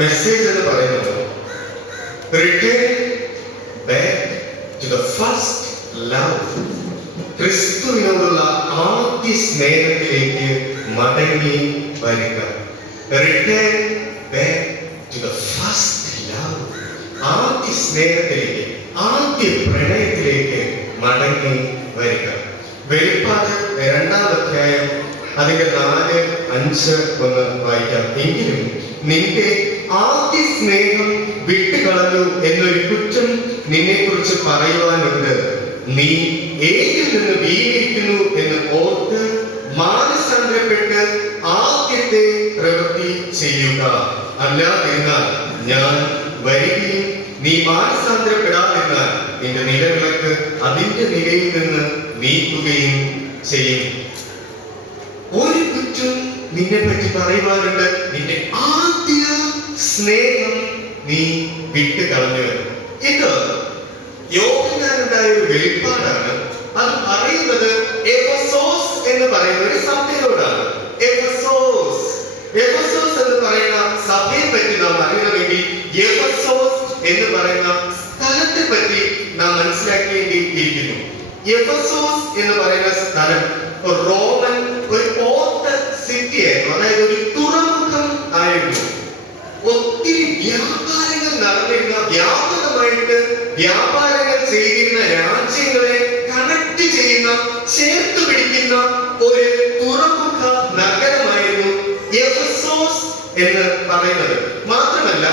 Message എന്ന് പറയുന്നത് return back to the first love. ക്രിസ്തുവിനോടുള്ള ആദ്യ സ്നേഹത്തിലേക്ക് മടങ്ങി വരിക. Return back to the first love. ആദ്യ സ്നേഹത്തിലേക്ക്, ആദ്യ പ്രണയത്തിലേക്ക് മടങ്ങി വരിക. വെളിപ്പാട് 2-ാം അധ്യായം അതിന്റെ 4-5 ഒന്ന് വായിക്കാം. എങ്കിലും നിന്റെ ആദ്യ സ്നേഹം വിട്ടുകളഞ്ഞു എന്നൊരു കുറ്റം നിന്നെ കുറിച്ച് പറയുവാനുണ്ട്. നീ ഏതിൽ നിന്ന് വീണിരിക്കുന്നു എന്ന് ഓർത്ത് മാനസാന്തരപ്പെട്ട് ആദ്യത്തെ പ്രവൃത്തി ചെയ്യുക. അല്ലാതിരുന്നാൽ ഞാൻ വരികയും നീ മാനസാന്തരപ്പെടാതിരുന്നാൽ നിന്റെ നിലവിളക്ക് അതിന്റെ നിലയിൽ നിന്ന് നീക്കുകയും ചെയ്യും. ഒരു കുറ്റം നിന്നെ പറ്റി പറയുവാനുണ്ട്. നിന്റെ ആദ്യ സ്നേഹം നീ വിട്ട് കളഞ്ഞു. ഇത് യോഹന്നാനുണ്ടായ ഒരു വെളിപ്പാടാണ്. അത് പറയുന്നത് എഫെസോസ് എന്ന് പറയുന്ന ഒരു സഭയോടാണ്. എഫെസോസ് എന്ന് പറയുന്ന സഭയെ പറ്റി നാം അറിയണമെങ്കിൽ എഫെസോസ് എന്ന് പറയുന്ന സ്ഥലത്തെ പറ്റി നാം മനസ്സിലാക്കേണ്ടിയിരിക്കുന്നു. എഫെസോസ് എന്ന് പറയുന്ന സ്ഥലം റോമൻ ഒരു പോർട്ട് സിറ്റി ആയിരുന്നു. അതായത് ഒരു തുറമുഖം ആയിരുന്നു. ഒത്തിരി വ്യാപാരങ്ങൾ നടന്നിരുന്ന, വ്യാപകമായിട്ട് വ്യാപാരങ്ങൾ ചെയ്തിരുന്ന രാജ്യങ്ങളെ കണക്ട് ചെയ്യുന്ന, ചേർത്ത് പിടിക്കുന്ന ഒരു തുറമുഖ നഗരമായിരുന്നു എഫെസോസ് എന്ന് പറയുന്നത്. മാത്രമല്ല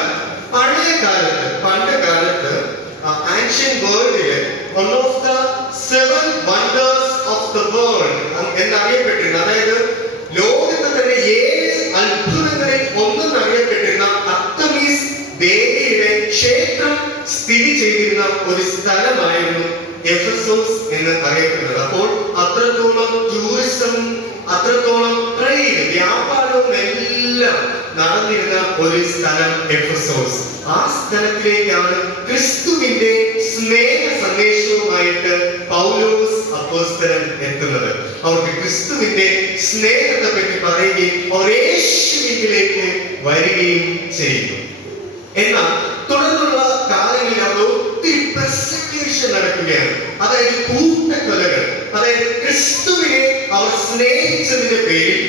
പണ്ട് കാലത്ത് ആൻഷ്യൻ വേൾഡില് one of the 7 wonders of the world എന്നറിയപ്പെട്ടിരുന്ന, അതായത് ലോകത്തെ തന്നെ 7 അത്ഭുതങ്ങളിൽ ഒന്നെന്നറിയപ്പെട്ടിരുന്ന അർത്തമീസ് ദേവിയുടെ ക്ഷേത്രം സ്ഥിതി ചെയ്തിരുന്ന ഒരു സ്ഥലമായിരുന്നു എഫെസോസ് എന്ന് അറിയപ്പെടുന്നത്. അപ്പോൾ അത്രത്തോളം ടൂറിസം, അത്രത്തോളം ട്രേഡ്, വ്യാപാരവും എല്ലാം നടന്നിരുന്ന ഒരു സ്ഥലം എഫെസോസ്. ആ സ്ഥലത്തിലേക്കാണ് ക്രിസ്തുവിന്റെ സ്നേഹ സന്ദേശവുമായിട്ട് പൗലോസ് അപ്പോസ്തലൻ എത്തുന്നത്. അവർക്ക് ക്രിസ്തുവിന്റെ സ്നേഹത്തെ പറ്റി പറയുകയും അവർ യേശുവിലേക്ക് വരികയും ചെയ്യുന്നു. എന്നാൽ തുടർന്നുള്ള കാലങ്ങളിൽ അവിടെ ഒത്തിരി പെർസിക്യൂഷൻ നടക്കുകയാണ്. അതായത് കൂട്ടക്കൊലകൾ. അതായത് ക്രിസ്തുവിനെ അവർ സ്നേഹിച്ചതിന്റെ പേരിൽ,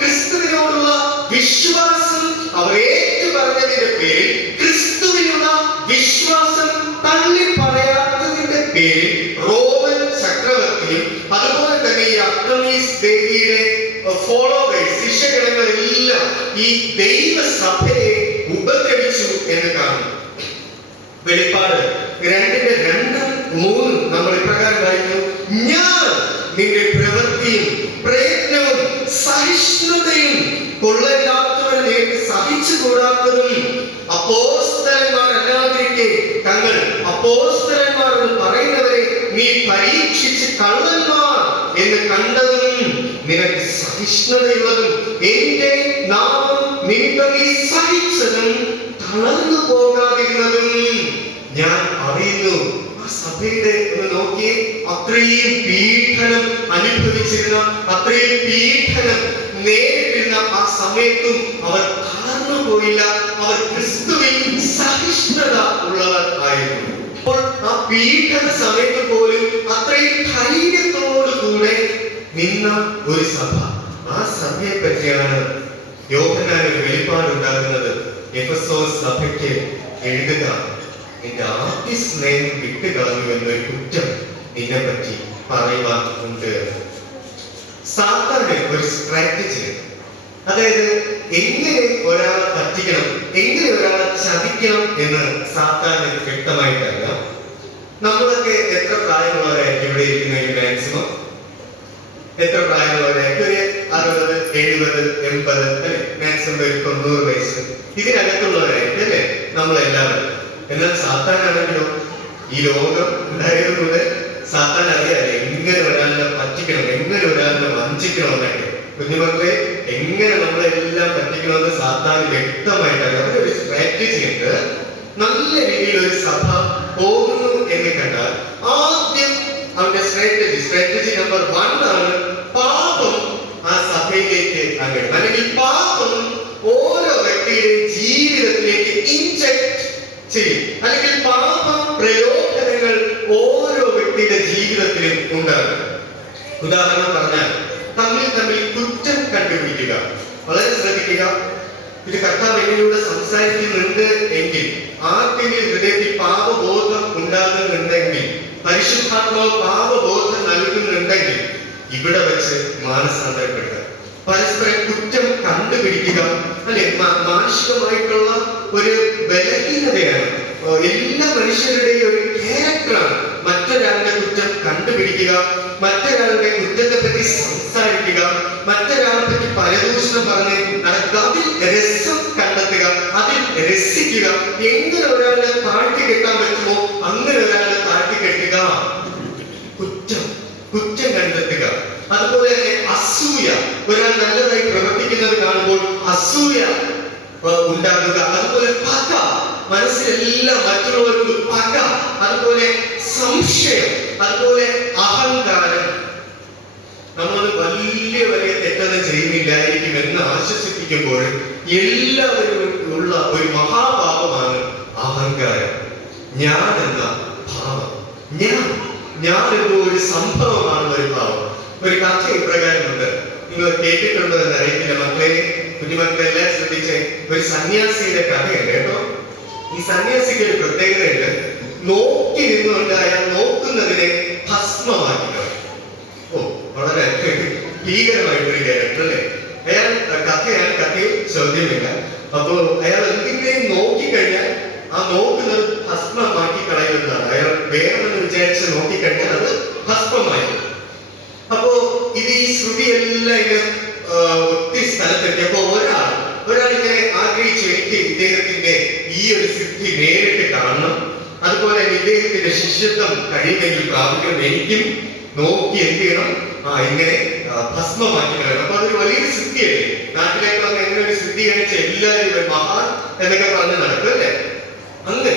ക്രിസ്തുവിനോടുള്ള വിശ്വാസം അവർ ഏറ്റുപറഞ്ഞതിന്റെ പേരിൽ, ക്രിസ്തുവിനുള്ള വിശ്വാസം തള്ളി പറയാത്തതിന്റെ പേരിൽ റോമൻ ചക്രവർത്തിയും അതുപോലെ തന്നെ ഈ അർത്തമീസ് ദേവിയുടെ ഫോളോവേഴ്സ്, ശിഷ്യഗണങ്ങളെല്ലാം ഈ ദൈവസഭയെ ഉപദ്രവിച്ചു എന്ന് കാണുന്നു. വെളിപ്പാട് 2:2-3 നമ്മൾ ഇപ്രകാരം വായിക്കുന്നു: ഞാൻ നിന്റെ പ്രവൃത്തിയും പ്രയത്നവും സഹിഷ്ണുതയും കൊള്ളയില്ലാത്തവരെ നിനക്ക് സഹിച്ചുകൂടാത്തതും അപ്പോസ്തലന്മാരല്ലാതിരിക്കെ തങ്ങൾ അപ്പോസ്തലന്മാർ എന്ന് പറയുന്നവരെ നീ പരീക്ഷിച്ച് കള്ളന്മാർ എന്ന് കണ്ടതും നിനക്ക് സഹിഷ്ണുതയുള്ളതും എന്റെ നാമം നിമിത്തം നീ സഹിച്ചതും തളർന്നു പോകാതിരുന്നതും ഞാൻ അറിയുന്നു. ആ സഭയുടെ ഒന്ന് നോക്കിയേ, അത്രയും പീഡനം അനുഭവിച്ചിരുന്ന, അത്രയും പീഡനം നേരിട്ടിരുന്ന ആ സമയത്തും അവർ തളർന്നു പോയില്ല. അവർ ക്രിസ്തുവിൽ സഹിഷ്ണുത ഉള്ളവർ ആയിരുന്നു. അപ്പോൾ ആ പീഡന സമയത്ത് പോലും അത്രയും ധൈര്യത്തോടുകൂടെ നിന്ന ഒരു സഭ. ആ സഭയെ പറ്റിയാണ് യോഹന്നാൻ ഒരു വെളിപ്പാടുണ്ടാകുന്നത്. എഫെസോസ് സഭയ്ക്ക് എഴുതുക, നിന്റെ ആദ്യ സ്നേഹം വിട്ടുകളഞ്ഞു എന്നൊരു കുറ്റം നിന്നെ പറ്റി പറയുവാൻ ഉണ്ട്. സാത്താന് ഒരു സ്ട്രാറ്റജി, അതായത് എങ്ങനെ ഒരാളെ പറ്റിക്കണം, എങ്ങനെ ഒരാളെ ചതിക്കണം എന്ന് സാത്താന് വ്യക്തമായിട്ടറിയാം. നമ്മളൊക്കെ എത്ര പ്രായമുള്ളവരായിരിക്കും ഇവിടെ ഇരിക്കുന്നതിൽ മാക്സിമം? എത്ര പ്രായമുള്ളവരായിരിക്കും? ഒരു 60, 70, 80 അല്ലെ, മാക്സിമം ഒരു 90 വയസ്സ് ഇതിനകത്തുള്ളവരായിരിക്കും അല്ലെ നമ്മളെല്ലാവരും. എന്നാൽ സാത്താനാണെങ്കിലോ, ഈ ലോകം ഉണ്ടായത് മുതൽ സാത്താൻ അറിയാതെ എങ്ങനെ ഒരാളിനെ പറ്റിക്കണം, എങ്ങനെ ഒരാളിനെ വഞ്ചിക്കണം എന്നൊക്കെ. കുഞ്ഞുമക്കളെ, എങ്ങനെ നമ്മളെല്ലാം പറ്റിക്കണമെന്ന് സാത്താൻ വ്യക്തമായിട്ട് അറിയാം. അവരൊരു സ്ട്രാറ്റജി ഉണ്ട്. നല്ല രീതിയിൽ ഒരു സഭ പോകുന്നു എന്ന് കണ്ടാൽ ആദ്യം അവന്റെ സ്ട്രാറ്റജി നമ്പർ 1 ആണ് പാപം ആ സഭയിലേക്ക് അങ്ങനെ, അല്ലെങ്കിൽ പാപം ഓരോ വ്യക്തിയുടെയും ചെയ്യും. അല്ലെങ്കിൽ പാപ പ്രലോഭനങ്ങൾ ഓരോ വ്യക്തിയുടെ ജീവിതത്തിലും ഉണ്ടാകും. ഉദാഹരണം പറഞ്ഞാൽ തമ്മിൽ കുറ്റം കണ്ടുപിടിക്കുക. വളരെ ശ്രദ്ധിക്കുക. ഇത് കർത്താവ് എന്നിലൂടെ സംസാരിക്കുന്നുണ്ട് എങ്കിൽ, ആർക്കെങ്കിലും ഹൃദയത്തിൽ പാപബോധം ഉണ്ടാകുന്നുണ്ടെങ്കിൽ, പരിശുദ്ധാത്മാവ് പാപബോധം നൽകുന്നുണ്ടെങ്കിൽ ഇവിടെ വെച്ച് മാനസാന്തരപ്പെടുക. പരസ്പരം കുറ്റം കണ്ടുപിടിക്കുക. അല്ലെ, മാനുഷികമായിട്ടുള്ള ഒരു ബലഹീനതയാണ്. എല്ലാ മനുഷ്യരുടെയും ഒരു ക്യാരക്ടറാണ് മറ്റൊരാളുടെ കുറ്റം കണ്ടുപിടിക്കുക, മറ്റൊരാളുടെ കുറ്റത്തെ പറ്റി സംസാരിക്കുക, മറ്റൊരാളെ പറ്റി പരദൂഷണം പറഞ്ഞ് നടക്കുക, അതിൽ രസം കണ്ടെത്തുക, അതിൽ രസിക്കുക. എങ്ങനെ ഒരാളെ താഴ്ത്തി കെട്ടാൻ പറ്റുമോ അങ്ങനെ ഒരാളെ താഴ്ത്തി കെട്ടുക. കുറ്റം കണ്ടെത്തുക. അതുപോലെ തന്നെ അസൂയ. ഒരാൾ നല്ലതായി പ്രവർത്തിക്കുന്നത് കാണുമ്പോൾ അസൂയ ഉണ്ടാകുക. അതുപോലെ പക, മനസ്സിലെല്ലാം മറ്റുള്ളവർക്ക് പക. അതുപോലെ സംശയം, അതുപോലെ അഹങ്കാരം. നമ്മൾ വലിയ തെറ്റൊന്നും ചെയ്യുന്നില്ലായിരിക്കും എന്ന് ആശ്വസിപ്പിക്കുമ്പോൾ എല്ലാവരും ഉള്ള ഒരു മഹാപാപമാണ് അഹങ്കാരം. ഞാൻ എന്ന ഭാവം, ഞാൻ എന്ന ഒരു സംഭവമാണ് ഒരു ഭാവം. ഒരു കഥ ഇപ്രകാരമുണ്ട്. നിങ്ങൾ കേട്ടിട്ടുണ്ടോ എന്ന് അറിയത്തില്ല. കുഞ്ഞുമക്കളെല്ലാം ശ്രദ്ധിച്ച്, ഒരു സന്യാസിയുടെ കഥയുണ്ട് കേട്ടോ. ഈ സന്യാസിക്ക് ഒരു പ്രത്യേകതയുണ്ട്. നോക്കി നിന്നുകൊണ്ട് അയാൾ നോക്കുന്നതിനെ ഭസ്മമാക്കുക. വളരെ ഭീകരമായിട്ടൊരു ക്യാരക്ടർ അല്ലേ. കഥയിൽ ചോദ്യമില്ല. അപ്പോ അയാൾ എന്തെങ്കിലും നോക്കിക്കഴിഞ്ഞാൽ ആ നോക്കുന്നത് ഭസ്മമാക്കി കളയുന്നതാണ്. അയാൾ വേണമെന്ന് വിചാരിച്ച് നോക്കിക്കഴിഞ്ഞാൽ അത് ഭസ്മമായി. അപ്പോ ഇത് ഈ ശ്രുതിയെല്ലാം ഇങ്ങനെ ഒത്തിരി സ്ഥലത്തെത്തി. അപ്പൊ ഒരാൾ ഇങ്ങനെ ആഗ്രഹിച്ചു, എനിക്ക് ഇദ്ദേഹത്തിന്റെ ഈ ഒരു സിദ്ധി നേരിട്ട് കാണണം, അതുപോലെ ഇദ്ദേഹത്തിന്റെ ശിഷ്യത്വം കഴിയുമെങ്കിൽ പ്രാപിക്കണം, എനിക്കും നോക്കി എന്ത് ചെയ്യണം, ഇങ്ങനെ ഭസ്മമാക്കി കളയണം. അപ്പൊ അതൊരു വലിയൊരു സിദ്ധിയല്ലേ. നാട്ടിലേക്ക് വന്ന് എങ്ങനെ ഒരു സിദ്ധി കഴിച്ച എല്ലാവരും മഹാൻ എന്നൊക്കെ പറഞ്ഞ് നടക്കും അല്ലേ. അങ്ങനെ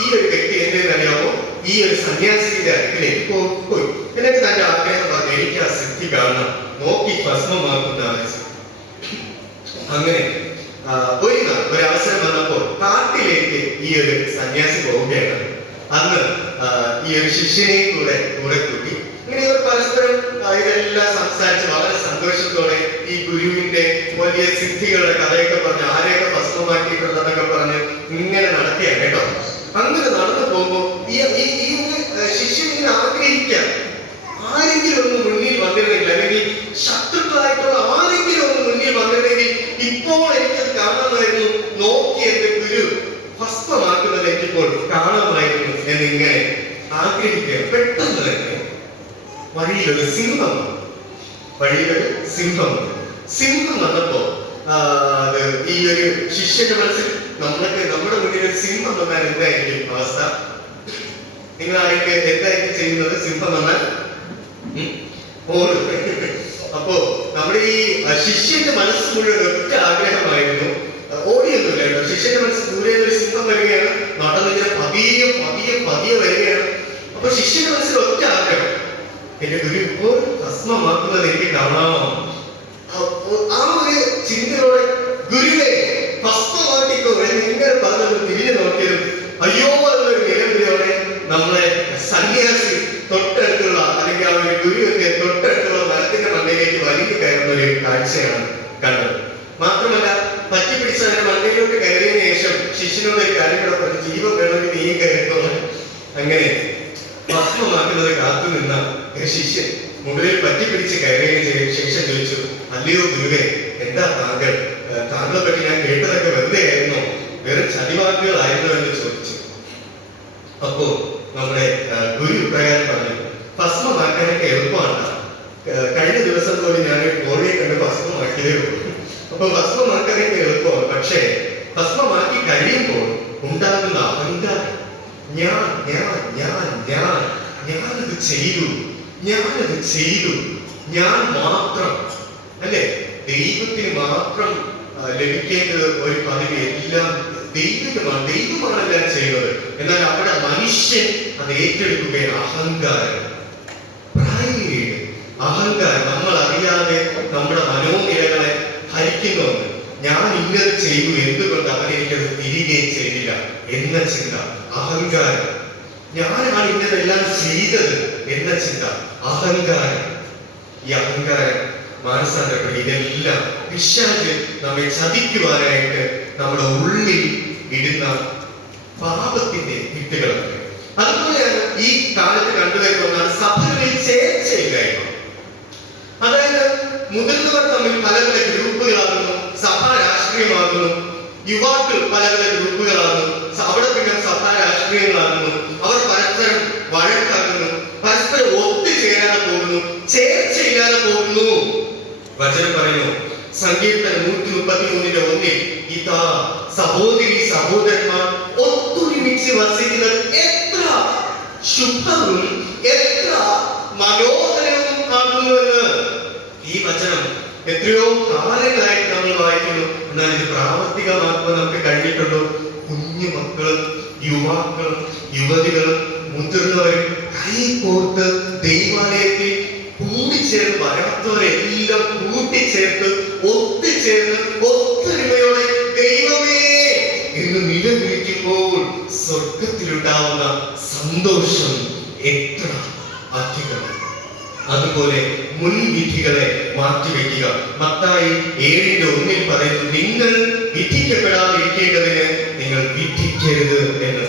ഈ ഒരു വ്യക്തി എന്തെന്നറിയാമോ, ഈ ഒരു സന്യാസിയുടെ അടുക്കിലേക്ക് പോയി. എന്നിട്ട് തന്റെ ആഗ്രഹം പറഞ്ഞു, എനിക്ക് ആ സിദ്ധി കാണണം, നോക്കി ഭസ്മമാക്കുന്ന. അങ്ങനെ ഒരവസരം വന്നപ്പോൾ കാട്ടിലേക്ക് ഈ ഒരു സന്യാസി പോവുകയാണ്. അന്ന് ഈ ഒരു ശിഷ്യനെയും കൂടെ കൂട്ടി ഇങ്ങനെ ഇവർ പരസ്പരം ഇതെല്ലാം സംസാരിച്ച് വളരെ സന്തോഷത്തോടെ ഈ ഗുരുവിന്റെ വലിയ സിദ്ധികളുടെ കഥയൊക്കെ പറഞ്ഞ് ആരെയൊക്കെ ഭസ്മമാക്കിയിട്ടുണ്ടെന്നൊക്കെ പറഞ്ഞ് ഇങ്ങനെ നടക്കുകയാണ് കേട്ടോ. അങ്ങനെ നടന്നു പോകുമ്പോ ഈ ശിഷ്യൻ ഇങ്ങനെ ആഗ്രഹിക്കാം, ആരെങ്കിലും ഒന്ന് മുന്നിൽ വന്നിരുന്നെങ്കിൽ, അല്ലെങ്കിൽ ശത്രുക്കളായിട്ടുള്ള ആരെങ്കിലും ഒന്ന് മുന്നിൽ വന്നിരുന്നെങ്കിൽ ഇപ്പോൾ എനിക്കത് കാണാമായിരുന്നു, നോക്കി എന്റെ ഗുരു ഭസ്മമാക്കുന്നത് എനിക്കിപ്പോൾ കാണാമായിരുന്നു എന്നിങ്ങനെ ആഗ്രഹിക്കുക. പെട്ടെന്ന് തന്നെ വഴിയിലൊരു സിംഹം വന്നപ്പോ ഈ ഒരു ശിഷ്യന്റെ മനസ്സിൽ, നമ്മുടെ മുന്നിൽ ഒരു സിംഹം വന്നാൽ എന്തായിരിക്കും അവസ്ഥ? നിങ്ങളാണെങ്കിൽ എന്തായിരിക്കും ചെയ്യുന്നത്? സിംഹം വന്നാൽ ഓടും. അപ്പോ നമ്മുടെ ഈ ശിഷ്യന്റെ മനസ്സ് മുഴുവൻ ഒറ്റ ആഗ്രഹമായിരുന്നു, ഓടിയൊന്നുമില്ല കേട്ടോ. ശിഷ്യന്റെ മനസ്സ് ദൂരെ ഒരു സിംഹം വരികയാണ്, നടന്നിങ്ങനെ പതിയെ വരികയാണ്. അപ്പൊ ശിഷ്യന്റെ മനസ്സിൽ ഒറ്റ ആഗ്രഹം, എന്റെ ഗുരു ഇപ്പോൾ ഭസ്മമാക്കുന്നത് എനിക്ക് കാണാമോ? ആ ഒരു ചിന്തയോടെ ഗുരുവെ ഭസ്മമാക്കിക്കോ എന്ന് ഇങ്ങനെ പറഞ്ഞത് തിരിഞ്ഞു നോക്കിയതും അയ്യോ എന്നൊരു നിലവിളിയോടെ നമ്മളെ സന്യാസി തൊട്ടടുത്തുള്ള, അല്ലെങ്കിൽ ആ ഒരു ഗുരുവിന്റെ തൊട്ടടുത്തുള്ള മരത്തിന്റെ മണ്ടയിലേക്ക് വലിഞ്ഞു കയറുന്ന ഒരു കാഴ്ചയാണ് കണ്ടത്. മാത്രമല്ല പറ്റിപ്പിടിച്ച് അതിന്റെ മണ്ടയിലോട്ട് കയറിയതിനു ശേഷം ശിഷ്യനോട് ഒരു കാര്യം കൂടെ പറഞ്ഞു, ജീവൻ വേണമെങ്കിൽ നീ കയറിക്കോ. അങ്ങനെ ഭസ്മമാക്കുന്നത് കാത്തു നിന്ന ശിഷ്യൻ മുകളിൽ പറ്റിപ്പിടിച്ച് കയറിയതിനു ശേഷം ചോദിച്ചു, അല്ലയോ ഗുരുവേ, എന്താ താങ്കളെ പറ്റി ഞാൻ കേട്ടതൊക്കെ വെറുതെ ആയിരുന്നോ, വെറും ചതിവാക്കുകളായിരുന്നോ എന്ന് ചോദിച്ചു. അപ്പോ നമ്മുടെ ഗുരു ഇപ്രകാരം പറഞ്ഞു, ഭസ്മമാക്കാനൊക്കെ എളുപ്പമാണ്. കഴിഞ്ഞ ദിവസം പോലും ഞാൻ കോഴിയെ കണ്ട് ഭസ്മമാക്കിയതേ ഉള്ളൂ. അപ്പൊ ഭസ്മമാക്കാനൊക്കെ എളുപ്പമാണ്. പക്ഷേ ഭസ്മമാക്കി കഴിയുമ്പോൾ ഉണ്ടാകുന്ന അഹങ്കാരം, ഞാനത് ചെയ്തു, ഞാൻ മാത്രം അല്ലെ. ദൈവത്തിന് മാത്രം ലഭിക്കേണ്ടത് ഒരു പദവി എല്ലാം ദൈവമാണ് എല്ലാം ചെയ്യുന്നത്. എന്നാൽ അവിടെ മനുഷ്യൻ അത് ഏറ്റെടുക്കുകയാണ്. അഹങ്കാരം നമ്മൾ അറിയാതെ നമ്മുടെ മനോനിലകളെ ഭരിക്കുന്നുണ്ട്. ഞാൻ ഇന്നത് ചെയ്തു, എന്തുകൊണ്ട് അവൻ എനിക്ക് എനിക്കത് തിരികെ ചെയ്തില്ല എന്ന ചിന്ത, അഹങ്കാരം. ഞാനാണ് ഇന്നതെല്ലാം ചെയ്തത് എന്ന ചിന്ത, അഹങ്കാരം. ഈ അഹങ്കാരം, മാനസാന്തരപ്പെടി, ഇതെല്ലാം പിശാച് നമ്മെ ചതിക്കുവാനായിട്ട് നമ്മുടെ ഉള്ളിൽ ഇടുന്ന പാപത്തിന്റെ വിത്തുകളൊക്കെ. അതുപോലെയാണ് ഈ കാലത്ത് കണ്ടുവരുന്ന ഒന്നാണ് സഭകളിൽ ചേർച്ചയില്ലായ്മ. അതായത് മുതിർന്നവർ തമ്മിൽ പല പല ഗ്രൂപ്പുകളാകുന്നു, സഭാ രാഷ്ട്രീയമാകുന്നു, യുവാക്കൾ പല പല ഗ്രൂപ്പുകളാകുന്നു, അവിടെ പിന്നെ സഭാ രാഷ്ട്രീയങ്ങളാകുന്നു, അവർ പരസ്പരം വഴക്കാകുന്നു, പരസ്പരം ഒത്തുചേരാതെ പോകുന്നു, ചേർച്ചയില്ലാതെ പോകുന്നു. വചനം പറയുന്നു, സങ്കീർത്തനം 133:1, ഇതാ സഹോദരി സഹോദരന്മാർ ഒത്തൊരുമിച്ച് വസിക്കുന്നത് എത്ര ശുഭവും എത്ര മനോഹരവും ആകുന്നുവെന്ന്. ഈ വചനം എത്രയോ കാലങ്ങളായിട്ട് നമ്മൾ വായിക്കുന്നു, എന്നാൽ ഇത് പ്രാവർത്തികമാക്കുവാൻ നമുക്ക് കഴിഞ്ഞിട്ടുണ്ടോ? കുഞ്ഞു മക്കളും യുവാക്കളും യുവതികളും മുതിർന്നവരും കൈകോർത്ത് ദൈവാലയത്തിൽ കൂടിച്ചേർന്ന്, വരാത്തവരെല്ലാം കൂട്ടിച്ചേർത്ത് ഒത്തുചേർന്ന് ഒത്തൊരുമയോടെ ദൈവമേ എന്ന് നിലവിളിക്കുമ്പോൾ സ്വർഗത്തിലുണ്ടാവുന്ന സന്തോഷം എത്ര അധികം. അതുപോലെ മുൻവിധികളെ മാറ്റിവെക്കുക. മത്തായി 7:1 പറയുന്നു, നിങ്ങൾ വിധിക്കപ്പെടാതിരിക്കേണ്ടതിന് നിങ്ങൾ വിധിക്കരുത് എന്ന്.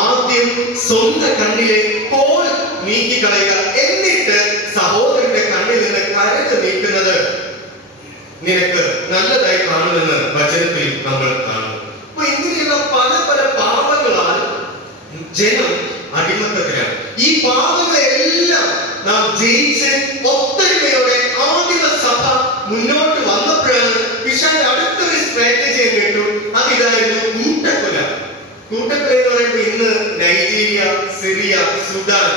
ആദ്യം സ്വന്തം കണ്ണിലെ കോൾ നീക്കിക്കളയുക, എന്നിട്ട് സഹോദരന്റെ കണ്ണിൽ നിന്ന് കരട് നീക്കുന്നത് നിനക്ക് നല്ലതായി കാണുമെന്ന് വചനത്തിൽ നമ്മൾ കാണുന്നു. അപ്പൊ ഇങ്ങനെയുള്ള പല പല പാപങ്ങളാൽ ജനം അടിമത്തത്തിലാണ്. ഈ പാപങ്ങളെല്ലാം നാം ജയിച്ച് ഒത്തൊരുമയോടെ ആദിമ സഭ മുന്നോട്ട് വന്നപ്പോഴാണ് പിശാച് അടുത്തൊരു സ്ട്രാറ്റജി കേട്ടു. അതിതായിരുന്നു കൂട്ടക്കൊല. കൂട്ടക്കൊല എന്ന് പറയുമ്പോൾ ഇന്ന് നൈജീരിയ, സിറിയ, സുഡാൻ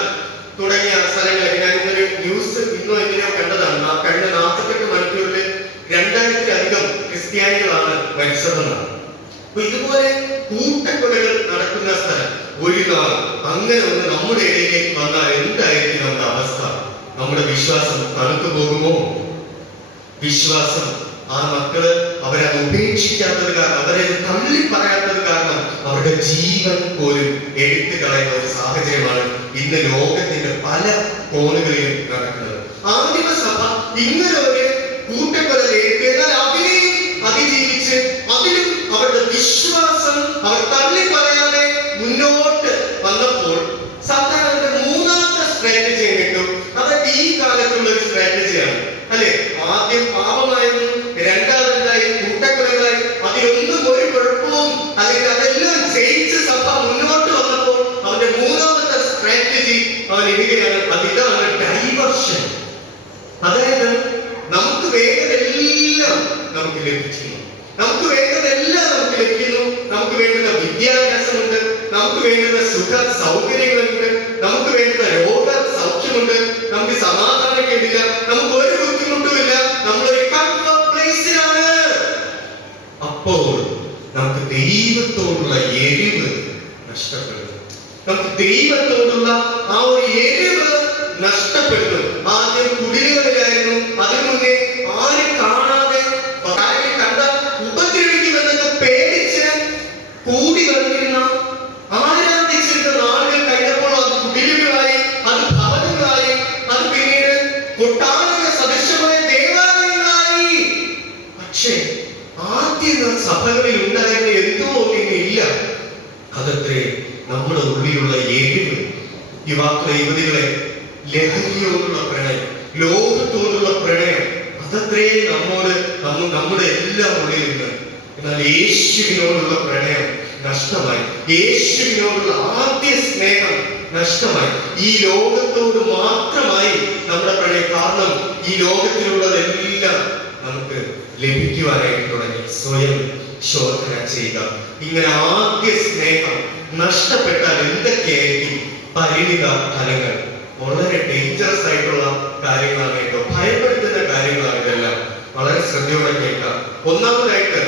തുടങ്ങിയ സ്ഥലങ്ങളിൽ, ഞാൻ ഇന്നൊരു ന്യൂസ് ഇന്നോ എങ്ങനെയോ കണ്ടതാണ്, കഴിഞ്ഞ 48 മണിക്കൂറിൽ 2000-ലധികം ക്രിസ്ത്യാനികളാണ് മരിച്ചതെന്നാണ്. അപ്പൊ ഇതുപോലെ കൂട്ടക്കൊലകൾ നടക്കുന്ന സ്ഥലം ഒരു നാൾ അങ്ങനെ ഒന്ന് നമ്മുടെ ഇടയിലേക്ക് വന്നാൽ എന്തായിരിക്കും നമ്മുടെ അവസ്ഥ? നമ്മുടെ വിശ്വാസം തണുത്തു പോകുമോ? വിശ്വാസം, ആ മക്കള് അവരത് ഉപേക്ഷിക്കാത്തത് കാരണം, അവരത് തള്ളി പറയാത്തത് കാരണം അവരുടെ ജീവൻ പോലും എടുത്തു കളയുന്ന ഒരു സാഹചര്യമാണ് ഇന്ന് ലോകത്തിന്റെ പല കോണുകളിലും നടക്കുന്നത്. ആദിമസഭ ഇങ്ങനെ ഒരു കൂട്ടക്കൊല നേരിട്ടു, എന്നാൽ അതിനെയും അതിജീവിച്ച് അതിലും അവരുടെ വിശ്വാസം അവർ തള്ളി പറയാതെ മുന്നോട്ട് വന്നപ്പോൾ സാധാരണ മൂന്നാമത്തെ സ്ട്രാറ്റജി കിട്ടും. അതായത് ഈ കാലത്തുള്ള ഒരു സ്ട്രാറ്റജിയാണ് അല്ലെ. ആദ്യം പാപമായിരുന്നു, രണ്ടാമതായി കൂട്ടക്കൊലകളായി, അതിലൊന്നും ഒരു കുഴപ്പവും അല്ലെങ്കിൽ അതെല്ലാം ജയിച്ച് സഭ മുന്നോട്ട് വന്നപ്പോൾ അവന്റെ മൂന്നാമത്തെ സ്ട്രാറ്റജി അവൻ ഇടുകയാണ്. അതിതാണ് ഡൈവർഷൻ. അതായത് നമുക്ക് വേണ്ടതെല്ലാം നമുക്ക് ലഭിക്കുന്നു, നമുക്ക് വേണ്ടതെല്ലാം നമുക്ക് ലഭിക്കുന്നു, നമുക്ക് വേണ്ടുന്ന വിദ്യാഭ്യാസമുണ്ട്, നമുക്ക് വേണ്ടുന്ന സുഖ സൗകര്യങ്ങളുണ്ട്, നമുക്ക് വേണ്ടുന്ന രോഗ സൗഖ്യമുണ്ട്, നമുക്ക് സമാധാനം കേട്ടില്ല, നമുക്ക് ഒരു ബുദ്ധിമുട്ടുമില്ല, നമ്മളൊരു കംഫർട്ട് പ്ലേസിലാണ്. അപ്പോൾ നമുക്ക് ദൈവത്തോടുള്ള എരിവ് നഷ്ടപ്പെടുന്നു. നമുക്ക് ദൈവത്തോടുള്ള ആ ഒരു എരിവ് നഷ്ടപ്പെടുന്നു. ആദ്യം കുടിലുകളിലായിരുന്നു, അതിനു മുന്നേ ആരും കാണാതെ കണ്ടാൽ ഉപദ്രവിക്കുമെന്നൊക്കെ പേടിച്ച് കൂടി വന്നിരുന്ന ആരാധിച്ചിരുന്ന നാളുകൾ കഴിഞ്ഞപ്പോൾ അത് കുടിലുകളായി, അത് ഭവനങ്ങളായി, അത് പിന്നീട് കൊട്ടാരക സദൃശമായ ദേവാലയങ്ങളായി. പക്ഷേ ആദ്യ സഭകളിൽ ഉണ്ടായിരുന്ന എന്തോ ഒന്നില്ല. അതത്രേ നമ്മുടെ ഉള്ളിലുള്ള എരിവ്. യുവാക്കളെ, യുവതികളെ, ലഹരിയോടുള്ള പ്രണയം, ലോകത്തോടുള്ള പ്രണയം, അതത്രേ നമ്മുടെ എല്ലാം ഉള്ളിലുണ്ട്. എന്നാൽ യേശുവിനോടുള്ള പ്രണയം നഷ്ടമായി. യേശുവിനോടുള്ള ആദ്യ സ്നേഹം നഷ്ടമായി. ഈ ലോകത്തോട് മാത്രമായി നമ്മുടെ പ്രണയം. കാരണം ഈ ലോകത്തിലുള്ളതെല്ലാം നമുക്ക് ലഭിക്കുവാനായിട്ട് തുടങ്ങി. സ്വയം ശോധന ചെയ്യുക. ഇങ്ങനെ ആദ്യ സ്നേഹം നഷ്ടപ്പെട്ടാൽ എന്തൊക്കെയായിരിക്കും പരിണിത ഫലങ്ങൾ? വളരെ ഡേഞ്ചറസ് ആയിട്ടുള്ള കാര്യങ്ങളാണ് കേട്ടോ, ഭയപ്പെടുത്തുന്ന കാര്യങ്ങളാണ് ഇതെല്ലാം. വളരെ ശ്രദ്ധയോടെ കേൾക്കാം. ഒന്നാമതായിട്ട്,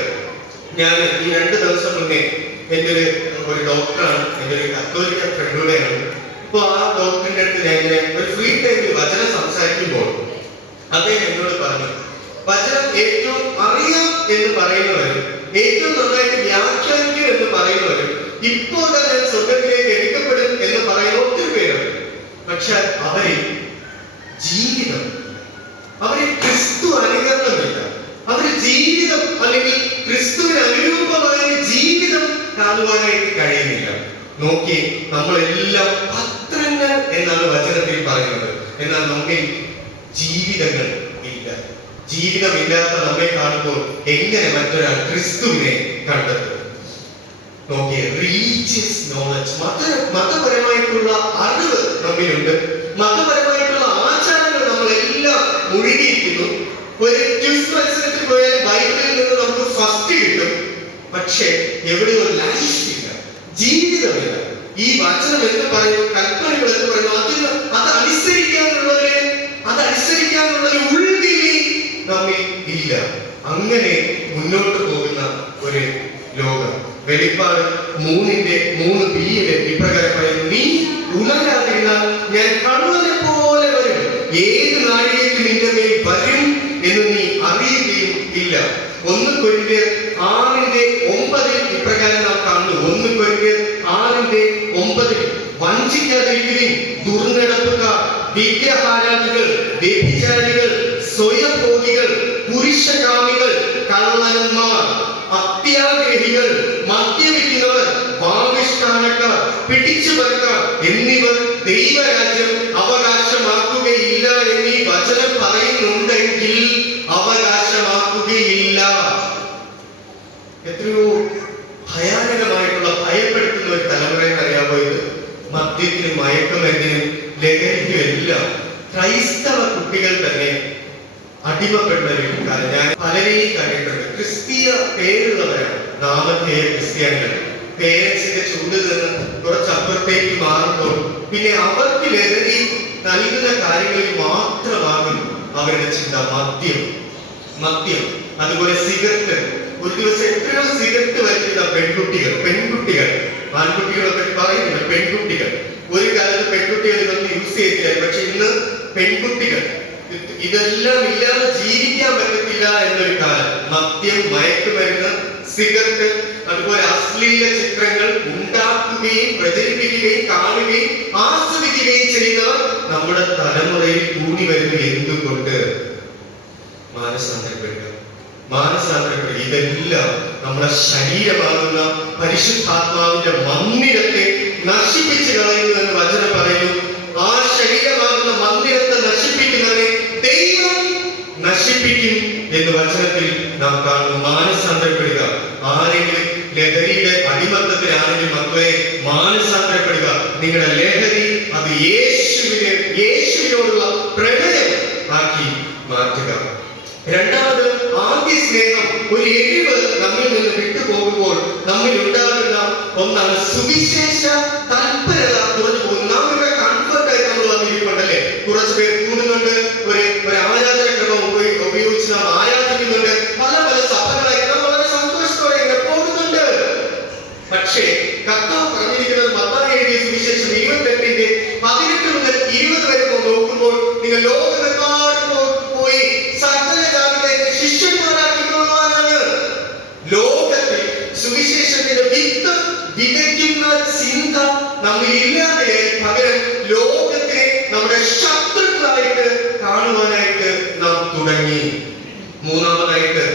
ഞാൻ ഈ 2 ദിവസം മുന്നേ എൻ്റെ ഒരു ഡോക്ടറാണ്, എൻ്റെ ഒരു കത്തോലിക്ക ഫ്രണ്ടിലൂടെയാണ്. ഇപ്പൊ ആ ഡോക്ടറിന്റെ അടുത്ത് ഞാൻ ഒരു ഫ്രീ ടൈമിൽ വചനം സംസാരിക്കുമ്പോൾ അദ്ദേഹം എന്നോട് പറഞ്ഞു, വചനം ഏറ്റവും അറിയാം എന്ന് പറയുന്നവർ ഏറ്റവും നന്നായിട്ട് വ്യാഖ്യാനിക്കുക കാണുവാനായിട്ട് കഴിയുന്നില്ല. നോക്കി, നമ്മളെല്ലാം പത്രങ്ങൾ എന്നാണ് വചനത്തിൽ പറയുന്നത്. എന്നാൽ നമ്മിൽ ജീവിതങ്ങൾ ഇല്ല. ജീവിതമില്ലാത്ത നമ്മെ കാണുമ്പോൾ എങ്ങനെ മറ്റൊരാൾ ക്രിസ്തുവിനെ കണ്ടെത്തും? നോക്കിയേ, റിലീജിയസ് നോളജ്, മതപരമായിട്ടുള്ള അറിവ് നമ്മിലുണ്ട്. മതപരമായിട്ടുള്ള ആചാരങ്ങൾ നമ്മളെല്ലാം മുഴുകിയിരിക്കുന്നു. ഒരു ക്വിസ് മത്സരത്തിൽ പോയാൽ ബൈബിളിൽ നിന്ന് നമുക്ക് ഫസ്റ്റ് കിട്ടും. പക്ഷെ എവിടെയോ ലൈഫ് ഇല്ല, ജീവിതമില്ല. ഈ വചനം എന്ന് പറയുന്നു, കൽപ്പനകൾ എന്ന് പറയുന്നു, അത് അനുസരിക്കാനുള്ള ഒരു ഉൾവിളി നമ്മിൽ ഇല്ല. അങ്ങനെ മുന്നോട്ട് പോകുന്ന ഒരു ലോകം. വെളിപ്പാട് 3:3b ഇപ്രകാരം പറയുന്നു: നീ ഉണരാതിരുന്നാൽ ഞാൻ കള്ളനെ പോലെ വരും, ഏത് നാഴികയ്ക്ക് നിന്റെ മേൽ വരും എന്ന് നീ അറിയുകയും ഇല്ല. 1 കൊരിന്ത്യർ 6:9 ഇപ്രകാരം നാം കാണുന്നു. 1 കൊരിന്ത്യർ 6:9 വഞ്ചിക്കാതിരിക്കുകയും ദുർനടപ്പുകാർ, വിഗ്രഹാരാധികൾ, വ്യഭിചാരികൾ, സ്വയഭോഗികൾ, പുരുഷകാമികൾ, കള്ളന്മാർ, അത്യാഗ്രഹികൾ, മദ്യപിക്കുന്നവർ, പാപിഷ്ഠാനക്കാർ, പിടിച്ചുപറിക്കാർ എന്നിവർ ദൈവരാജ്യം അവകാശമാക്കുകയില്ല എന്നീ വചനം പറയുന്നുണ്ടെങ്കിൽ അവകാശമാക്കുകയില്ല. എത്രയോ ഭയാനകമായിട്ടുള്ള, ഭയപ്പെടുത്തുന്ന ഒരു തലമുറയെ അറിയാമോ ഇത്? മദ്യത്തിനും മയക്കുമരുന്നിനും ലഹരിക്കും എല്ലാം ക്രൈസ്തവ കുട്ടികൾ തന്നെ അടിമപ്പെടുന്ന ഒരു കാലം ഞാൻ പലരെയും കണ്ടിട്ടുണ്ട്. ക്രിസ്തീയ പേരുള്ളവരാണ്, നാമധേയ ക്രിസ്ത്യാനികൾ. പേരൻസിന്റെ ചൂടിൽ നിന്ന് കുറച്ചപ്പുറത്തേക്ക് മാറുമ്പോൾ പിന്നെ അവർക്ക് ലഹരി നൽകുന്ന കാര്യങ്ങളിൽ മാത്രമാകും അവരുടെ ചിന്ത. മദ്യം, അതുപോലെ സിഗരറ്റ്. ഒരു ദിവസം എത്രയോ സിഗരറ്റ് വലിക്കുന്ന പെൺകുട്ടികൾ, ആൺകുട്ടികളൊക്കെ പറയുന്നില്ല, പെൺകുട്ടികൾ. ഒരു കാലത്ത് പെൺകുട്ടികൾ ഇതൊന്നും യൂസ് ചെയ്തില്ല, പക്ഷെ ഇന്ന് പെൺകുട്ടികൾ ഇതെല്ലാം ഇല്ലാതെ ജീവിക്കാൻ പറ്റത്തില്ല എന്നൊരു കാലം. മദ്യം, മയക്കുമരുന്ന്, സിഗരറ്റ്, അതുപോലെ അശ്ലീല ചിത്രങ്ങൾ ഉണ്ടാക്കുകയും പ്രചരിപ്പിക്കുകയും കാണുകയും ആസ്വദിക്കുകയും ചെയ്യുന്നവർ നമ്മുടെ തലമുറയിൽ കൂടി വരുന്നത് എന്തുകൊണ്ട്? മാനസാന്തരപ്പെടുക. ഇതെല്ലാം നമ്മുടെ ശരീരമാകുന്ന പരിശുദ്ധാത്മാവിന്റെ മന്ദിരത്തെ നശിപ്പിച്ചു കളയുന്നു എന്ന് വചനം പറയുന്നു. ആ ശരീരമാകുന്ന മന്ദിരത്തെ നശിപ്പിക്കുന്നവരെ ദൈവം നശിപ്പിക്കും എന്ന് വചനത്തിൽ നാം കാണുന്നു. മാനസാന്തരപ്പെടുക. ആരെങ്കിലും ലഹരിയുടെ അടിമത്തത്തിലാണെങ്കിൽ മക്കളെ മാനസാന്തരപ്പെടുക. നിങ്ങളുടെ ലഹരി അത് യേശുവിനോടുള്ള പ്രണയം ആക്കി മാറ്റുക. രണ്ടാമത്, ആദ്യ സ്നേഹം, ഒരു എരിവ് നമ്മിൽ നിന്ന് വിട്ടുപോകുമ്പോൾ നമ്മിൽ ഉണ്ടാകുന്ന ഒന്നാണ് സുവിശേഷ തൽപരത കുറഞ്ഞു പോകുന്നു. നാം ഇവിടെ കംഫർട്ടായിട്ട് നമ്മൾ വന്നിരിപ്പുണ്ടല്ലേ, കുറച്ച് പേർ കൂടുന്നുണ്ട്, ഒരു ആരാധന ക്രമം ഉപയോഗിച്ച് നാം ആരാധിക്കുന്നുണ്ട്, പല സഭകളായിട്ട് നാം വളരെ സന്തോഷത്തോടെ ഇങ്ങനെ പോകുന്നുണ്ട്. പക്ഷേ കർത്താവ് പറഞ്ഞിരിക്കുന്നത് മത്തായി എഴുതിയ സുവിശേഷം 28:18 മുതൽ 20 വരെ നോക്കുമ്പോൾ, നിങ്ങൾ ലോകമെമ്പാടും പോയി സകല ജാതികളെ ശിഷ്യന്മാരാക്കിക്കൊള്ളുവാനാണ്. ലോകത്തിൽ സുവിശേഷത്തിന്റെ വിത്ത് വിതയ്ക്കുന്ന ചിന്ത നമ്മിൽ ഇല്ലാതെയായി പകരം ലോകത്തിനെ നമ്മുടെ ശത്രുക്കളായിട്ട് കാണുവാനായിട്ട് നാം തുടങ്ങി. മൂന്നാമതായിട്ട്,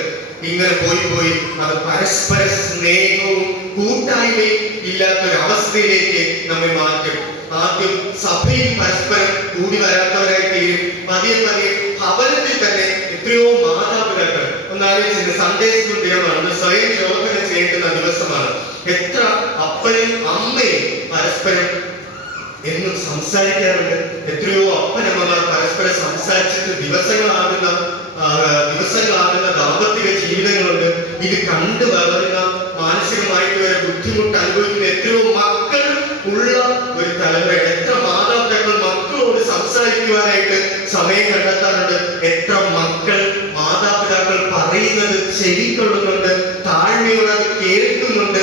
ഇങ്ങനെ പോയി അത് പരസ്പര സ്നേഹവും കൂട്ടായ്മയും ഇല്ലാത്തൊരവസ്ഥയിലേക്ക് നമ്മെ മാറ്റും. ആദ്യം സഭയിൽ പരസ്പരം കൂടി വരാത്തവരായി തീരും. പതിയെ ഭവനത്തിൽ തന്നെ എത്രയോ മാതാപിതാക്കൾ, ഒന്നാലോചിച്ച് സൺഡേ സ്കൂൾ ദിനമാണ്, സ്വയം ശോധന ചെയ്യേണ്ടുന്ന ദിവസമാണ്. എത്ര അപ്പനും അമ്മയും പരസ്പരം എന്നും സംസാരിക്കാറുണ്ട്. എത്രയോ അപ്പനമ്മമാർ പരസ്പരം സംസാരിച്ചിട്ട് ദിവസങ്ങളാകുന്ന ദാമ്പത്തിക ജീവിതങ്ങളുണ്ട്. ഇത് കണ്ടു വളരുന്ന, മാനസികമായിട്ട് വരെ ബുദ്ധിമുട്ട് അനുഭവിക്കുന്ന എത്രയോ മക്കൾ ഉള്ള ഒരു തലമുറയാണ്. എത്ര മാതാപിതാക്കൾ മക്കളോട് സംസാരിക്കുവാനായിട്ട് സമയം കണ്ടെത്താറുണ്ട്. എത്ര മക്കൾ മാതാപിതാക്കൾ പറയുന്നത് ചെവിക്കൊള്ളുന്നുണ്ട്, താഴ്മയോടെ അത് കേൾക്കുന്നുണ്ട്.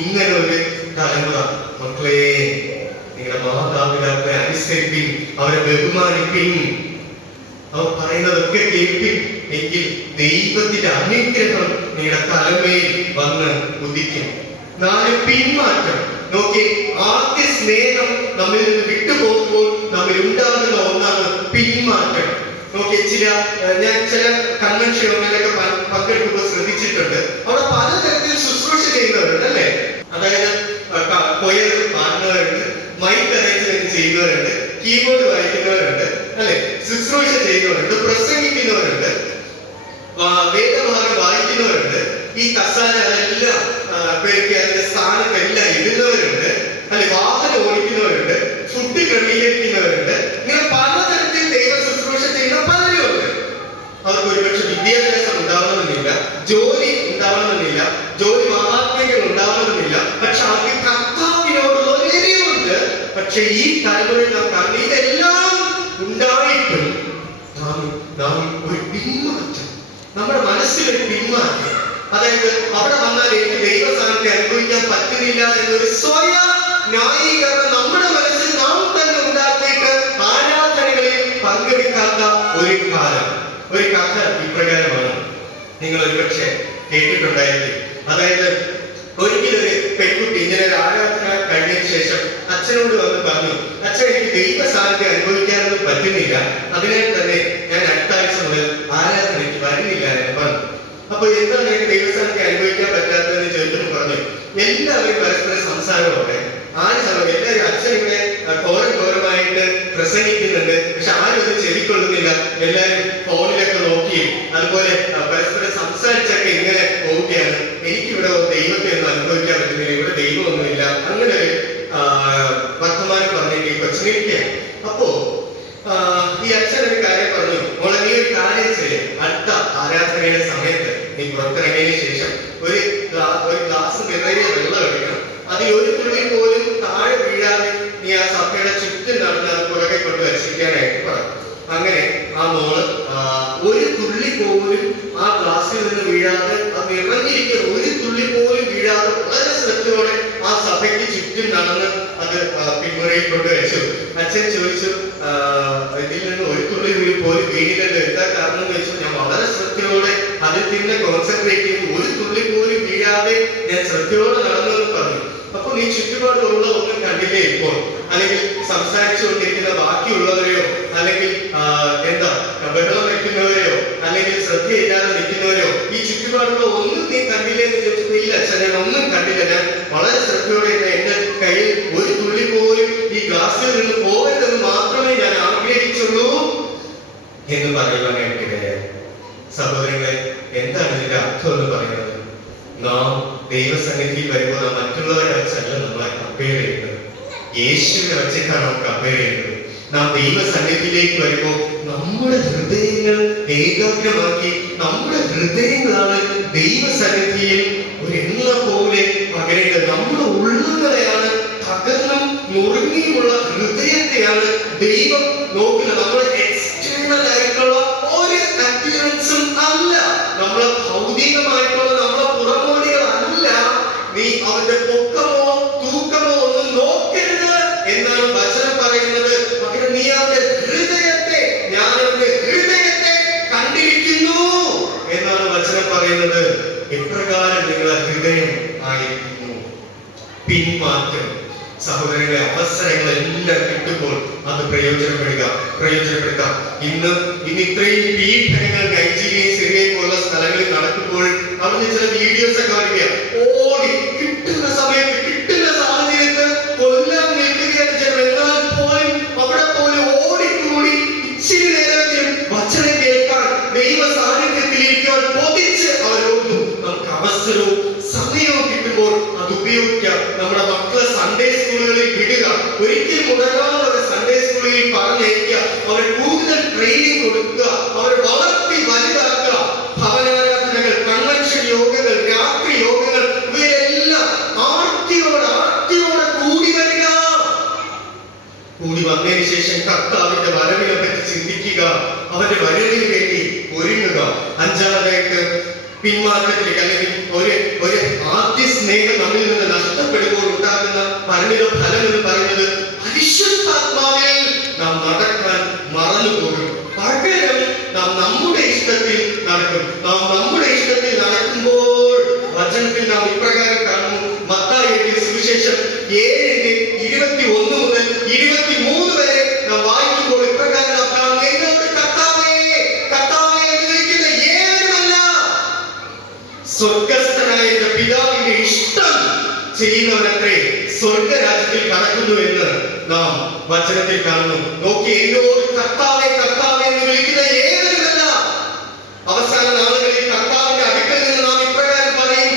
ഇങ്ങനെ ഒരു തലമുറ. മക്കളെ, നിങ്ങളുടെ മാതാപിതാക്കളെ അനുസരിപ്പിൻ, അവരെ ബഹുമാനിപ്പിൻ, അവർ പറയുന്നതൊക്കെ കേൾപ്പിൻ. എങ്കിൽ ദൈവത്തിന്റെ അനുഗ്രഹം നിങ്ങളുടെ തലമേൽ വന്ന് ഉദിക്കും. 4, പിന്മാറ്റം. നോക്കി, ആദ്യ സ്നേഹം നമ്മിൽ നിന്ന് വിട്ടുപോകുമ്പോൾ നമ്മിൽ ഉണ്ടാകുന്ന ഒന്നാണ് പിന്മാറ്റം. നോക്കി, ഞാൻ ചില കൺവെൻഷനുകളിലൊക്കെ പങ്കെടുക്കുമ്പോൾ ശ്രദ്ധിച്ചിട്ടുണ്ട്, അവിടെ പലതരത്തിൽ ശുശ്രൂഷ ചെയ്യുന്നവരുണ്ട് അല്ലേ. കസാല അതെല്ലാം പേർക്ക് അതിന്റെ സ്ഥാനത്തെല്ലാം ഇടുന്നവരുണ്ട്, അല്ലെ വാഹനം ഓടിക്കുന്നവരുണ്ട്, ഫുഡ് ക്രമീകരിക്കുന്നവരുണ്ട്. ഇങ്ങനെ പലതരത്തിൽ ദൈവ ശുശ്രൂഷ ചെയ്യുന്ന പലരുമുണ്ട്. അവർക്ക് ഒരുപക്ഷെ വിദ്യാഭ്യാസം ഉണ്ടാവണമെന്നില്ല, ജോലി ഉണ്ടാവണമെന്നില്ല, ജോലി മഹാത്മ്യങ്ങൾ ഉണ്ടാവണമെന്നില്ല. പക്ഷെ അവർക്ക് കർത്താവിനോടുള്ള ഒരു എരിവുണ്ട്. പക്ഷെ ഈ തലമുറയിൽ നാം കാണുന്ന ഇതെല്ലാം ഉണ്ടായിട്ടും നാം ഒരു പിന്മാറ്റം, നമ്മുടെ മനസ്സിലൊരു പിന്മാറ്റം, അതായത് അവിടെ വന്നാൽ എനിക്ക് ദൈവസ്ഥാനത്തെ അനുഭവിക്കാൻ പറ്റുന്നില്ല എന്നൊരു സ്വയം ന്യായീകരണം നമ്മുടെ മനസ്സിൽ നാം തന്നെ ഉണ്ടാക്കിയിട്ട് ആരാധനകളിൽ പങ്കെടുക്കാത്ത ഒരു കാലം. ഒരു കഥ ഇപ്രകാരമാണ്, നിങ്ങൾ ഒരുപക്ഷെ കേട്ടിട്ടുണ്ടായിരിക്കും. അതായത് ഒരിക്കലൊരു പെൺകുട്ടി ഇങ്ങനെ ഒരു ആരാധന കഴിഞ്ഞതിന് ശേഷം അച്ഛനോട് വന്ന് പറഞ്ഞു, അച്ഛൻ എനിക്ക് ദൈവസ്ഥാനത്തെ അനുഭവിക്കാനൊന്നും പറ്റുന്നില്ല, അതിനാൽ തന്നെ ഞാൻ അടുത്ത ആഴ്ച മുതൽ ആരാധനയ്ക്ക് വരുന്നില്ല എന്ന് പറഞ്ഞു. അപ്പൊ എന്താണ് എനിക്ക് ദൈവസ്ഥാനത്തെ അനുഭവിക്കാൻ പറ്റാത്തതെന്ന് ചോദിച്ചപ്പോൾ പറഞ്ഞു, എല്ലാവരും പരസ്പര സംസാരമോടെ എല്ലാവരും അച്ഛൻ ഇവിടെ ഘോരമായിട്ട് പ്രസംഗിക്കുന്നുണ്ട്, പക്ഷെ ആരും അത് ചെവിക്കൊള്ളുന്നില്ല. എല്ലാവരും ഫോണിലൊക്കെ നോക്കിയും അതുപോലെ പരസ്പരം സംസാരിച്ചൊക്കെ ഇങ്ങനെ പോവുകയാണ്. എനിക്കിവിടെ ദൈവത്തെ ഒന്നും അനുഭവിക്കാൻ പറ്റുന്നില്ല, ഇവിടെ ദൈവമൊന്നുമില്ല. അങ്ങനെ ഒരു വർത്തമാനം പറഞ്ഞെങ്കിൽ കൊച്ചിനിരിക്കുകയാണ്. അപ്പോ ഈ അച്ഛൻ ഒരു കാര്യം പറഞ്ഞു, മോളെ നീ ഒരു കാര്യം ചെയ്യും, അടുത്ത ആരാധനയുടെ സമയത്ത് നീ പുറത്തിറങ്ങിയതിനു ശേഷം ഒരു ഗ്ലാസ് നിറയെ വെള്ളം എടുക്കണം, അതിൽ ഒരു തുള്ളി പോലും താഴെ വീഴാതെ നീ ആ സഭയുടെ ചുറ്റും നടന്ന് അത് പുറകെ കൊണ്ട് വച്ചിരിക്കാനായിട്ട് പറഞ്ഞു. അങ്ങനെ ആ മോള് ഒരു തുള്ളി പോലും ആ ഗ്ലാസ്സിൽ നിന്ന് വീഴാതെ, അത് നിറഞ്ഞിരിക്കുന്ന ഒരു തുള്ളി പോലും വീഴാതെ വളരെ ശ്രദ്ധയോടെ ആ സഭയ്ക്ക് ചുറ്റും നടന്ന് അത് പിന്മുറയിൽ കൊണ്ട് വെച്ചു. അച്ഛൻ ചോദിച്ചു, ഇതിൽ നിന്ന് ഒരു തുള്ളി പോലും വീണില്ലല്ലോ, എന്താ കാരണം എന്ന് വെച്ചു. ഞാൻ വളരെ ശ്രദ്ധയോടെ അതിൽ തന്നെ കോൺസെൻട്രേറ്റ് ചെയ്ത് ഒരു തുള്ളി പോലും വീഴാതെ ഞാൻ ശ്രദ്ധയോടെ നടന്നു എന്ന് പറഞ്ഞു. അപ്പൊ നീ ചുറ്റുപാടുള്ള ഒന്നും കണ്ടില്ലേ ഇപ്പോൾ, അല്ലെങ്കിൽ സംസാരിച്ചുകൊണ്ടിരിക്കുന്ന ബാക്കിയുള്ളവരെയോ, അല്ലെങ്കിൽ എന്താ ബഹളം വെക്കുന്നവരെയോ, അല്ലെങ്കിൽ ശ്രദ്ധയില്ലാതെ നിൽക്കുന്നവരെയോ, ഈ ചുറ്റുപാടുള്ള ഒന്നും നീ കണ്ടില്ലേ എന്ന് ചോദിച്ചപ്പോൾ ഇല്ല അച്ഛൻ, ഞാൻ ഒന്നും കണ്ടില്ല, ഞാൻ വളരെ ശ്രദ്ധയോടെ എന്റെ കയ്യിൽ ഒരു തുള്ളി പോലും ഈ ഗ്ലാസ്സിൽ നിന്ന് പോകരുതെന്ന് മാത്രമേ ഞാൻ ആഗ്രഹിച്ചുള്ളൂ എന്ന് പറയുവാനായിട്ട്. സഹോദരങ്ങളെ, എന്താണ് ഇതിന്റെ അർത്ഥം എന്ന് പറയുന്നത്? നാം ദൈവസന്നിധിയിൽ വരുമ്പോൾ നാം മറ്റുള്ളവരെ വെച്ചല്ല നമ്മളെ കമ്പയർ ചെയ്യുന്നത്, യേശുവിനെ വെച്ചിട്ടാണ് നാം കമ്പയർ ചെയ്യുന്നത്. നാം ദൈവസന്നിധിയിലേക്ക് വരുമ്പോൾ നമ്മുടെ ഹൃദയങ്ങൾ ഏകാഗ്രമാക്കി, നമ്മുടെ ഹൃദയങ്ങളാണ് ദൈവസന്നിധിയിൽ ഒരു എണ്ണ പോലെ പകരേണ്ടത്. നമ്മുടെ ഉള്ളങ്ങളെയാണ്, തകർന്നും നുറുങ്ങിയുമുള്ള ഹൃദയത്തെയാണ് ദൈവം നോക്കുന്നത്. നമ്മൾ എക്സ്റ്റേണൽ ആയിട്ടുള്ള ഒരു അപ്പിയറൻസും അല്ല, നമ്മളെ ഭൗതികമായിട്ടുള്ള നമ്മളെ പുറമോടികളല്ല. നീ അവന്റെ പൊക്കമോ തൂക്കമോ ഒന്നും നോക്കരുത് എന്നാണ് വചനം പറയുന്നത്. പകരം നീ അവന്റെ ഹൃദയത്തെ, ഞാൻ അവന്റെ ഹൃദയത്തെ കണ്ടിരിക്കുന്നു എന്നാണ് വചനം പറയുന്നത്. എപ്രകാരം നിങ്ങളെ ഹൃദയം ആയിരിക്കുന്നു. പിന്മാറ്റം. സഹോദരങ്ങളെ, അവസരങ്ങളെല്ലാം കിട്ടുമ്പോൾ അത് പ്രയോജനപ്പെടുത്താം. ഇന്ന് ഇത്രയും പീഡനങ്ങൾ നൈജീരിയയും സിറിയയും പോലുള്ള സ്ഥലങ്ങളിൽ നടക്കുമ്പോൾ അവിടെ ചില വീഡിയോസ് ഒക്കെ വരിക, ഓടി കിട്ടുന്ന സമയത്ത് കിട്ടുന്ന സാഹചര്യത്ത് കൊല്ലാൻ നിൽക്കുകയാണ് ചിലർ. എന്നാൽ പോലും അവിടെ പോലും ഓടിക്കൂടി ഇച്ചിരി നേരമെങ്കിലും വചനം കേൾക്കാൻ, ദൈവ സാന്നിധ്യത്തിൽ ഇരിക്കാൻ പൊതിച്ച് അവരോടും. നമുക്ക് അവസരവും സമയവും കിട്ടുമ്പോൾ അത് ഉപയോഗിക്കാം. നമ്മുടെ മക്കളെ സൺഡേ സ്കൂളുകളിൽ വിടുക, ഒരിക്കലും മുടങ്ങാതെ സൺഡേ സ്കൂളിൽ പറഞ്ഞേക്കുക, അവരെ കൂടുതൽ ട്രെയിനിങ് കൊടുക്കുക, അവരെ വളർത്തി വലുതാക്കുക. ഭവനാരാധനകൾ, കൺവെൻഷൻ യോഗങ്ങൾ, രാത്രി യോഗങ്ങൾ, ഇവയെല്ലാം ആർത്തിയോടെ കൂടി വരിക. കൂടി വന്നതിന് ശേഷം കർത്താവിന്റെ വരവിനെ പറ്റി ചിന്തിക്കുക, അവന്റെ വരവിന് വേണ്ടി ഒരുങ്ങുക. അഞ്ചാമതായിട്ട് പിന്മാറ്റത്തിലേക്ക്, അല്ലെങ്കിൽ ഒരു ആദ്യ സ്നേഹം നമ്മിൽ നിന്ന് നഷ്ടപ്പെടുമ്പോൾ ഉണ്ടാകുന്ന പരിണിത ഫലം എന്ന് പറയുന്നത് പരിശുദ്ധാത്മാവിൽ നാം നടക്കാൻ മറന്നുപോകും. പകരം നാം നമ്മുടെ ഇഷ്ടത്തിൽ നടക്കും. നാം നമ്മുടെ ഇഷ്ടത്തിൽ നടക്കുമ്പോൾ വചനത്തിൽ നാം ഇപ്രകാരം കാണുന്നു. മത്തായി എഴുതിയ സുവിശേഷം 7:21 മുതൽ 23 വരെ നാം വായിക്കുമ്പോൾ ഇപ്രകാരം നാം കാണുന്നു. എന്നോട് കർത്താവേ കർത്താവേ എന്ന് വിളിക്കുന്ന ഏവരുമല്ല, സ്വർഗ്ഗസ്ഥനായ എന്റെ പിതാവിന്റെ ഇഷ്ടം ചെയ്യുന്നവരത്രേ സ്വർഗ്ഗരാജ്യത്തിൽ കടക്കുന്നു എന്ന് നാം വചനത്തിൽ കാണുന്നു. നോക്കി, എന്നോട് കർത്താവേ കർത്താവേ എന്ന് വിളിക്കുന്ന ഏവരുമല്ല. അവസാന നാളുകളിൽ കർത്താവിന്റെ അടുക്കൽ നിന്ന് നാം ഇപ്രകാരം പറയും,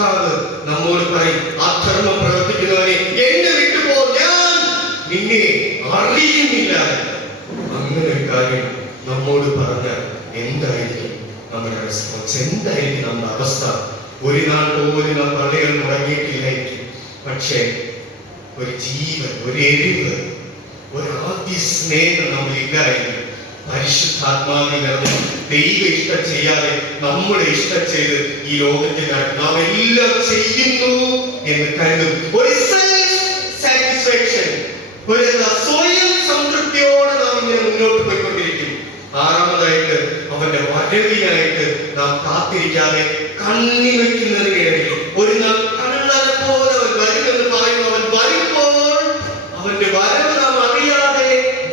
കർത്താവ് നമ്മോട് പറയും, അധർമ്മം പ്രവർത്തിക്കുന്നവനെ എന്നെ വിട്ടുപോ, ഞാൻ നിന്നെ അറിയുന്നില്ല. അങ്ങനെ ഒരു കാര്യം നമ്മോട് പറഞ്ഞാൽ എന്തായിരിക്കും നമ്മുടെ റെസ്പോൺസ്? എന്തായിരിക്കും നമ്മുടെ അവസ്ഥ? ഒരു നാൾ പോലും നാം പള്ളികൾ മുടങ്ങിയിട്ടില്ലായിരിക്കും. പക്ഷേ ഒരു ജീവൻ, ഒരു എരിവ്, ഒരു ആദ്യ സ്നേഹം നമ്മളില്ലായിരിക്കും. പരിശുദ്ധാത്മാവിൽ ദൈവ ഇഷ്ടം ചെയ്യാതെ നമ്മുടെ ഇഷ്ടം ചെയ്ത് ഈ ലോകത്തിൽ നാം എല്ലാം ചെയ്യുന്നു എന്ന് കരുതും. ഒരു സെൽഫ് സാറ്റിസ്ഫാക്ഷൻ, ഒരു സ്വയം സംതൃപ്തിയോടെ നാം ഇങ്ങനെ മുന്നോട്ട് പോയിക്കൊണ്ടിരിക്കും. ആറാമതായിട്ട് അവന്റെ വരവിനായിട്ട് നാം കാത്തിരിക്കാതെ കണ്ണി വയ്ക്കുന്നതിനിടയിൽ ഒരു നാൾ കള്ളനെ പോലെ അവൻ വരുമെന്ന് പറയുന്നു. അവൻ വരുമ്പോൾ അവന്റെ വരവ് നാം അറിയാതെ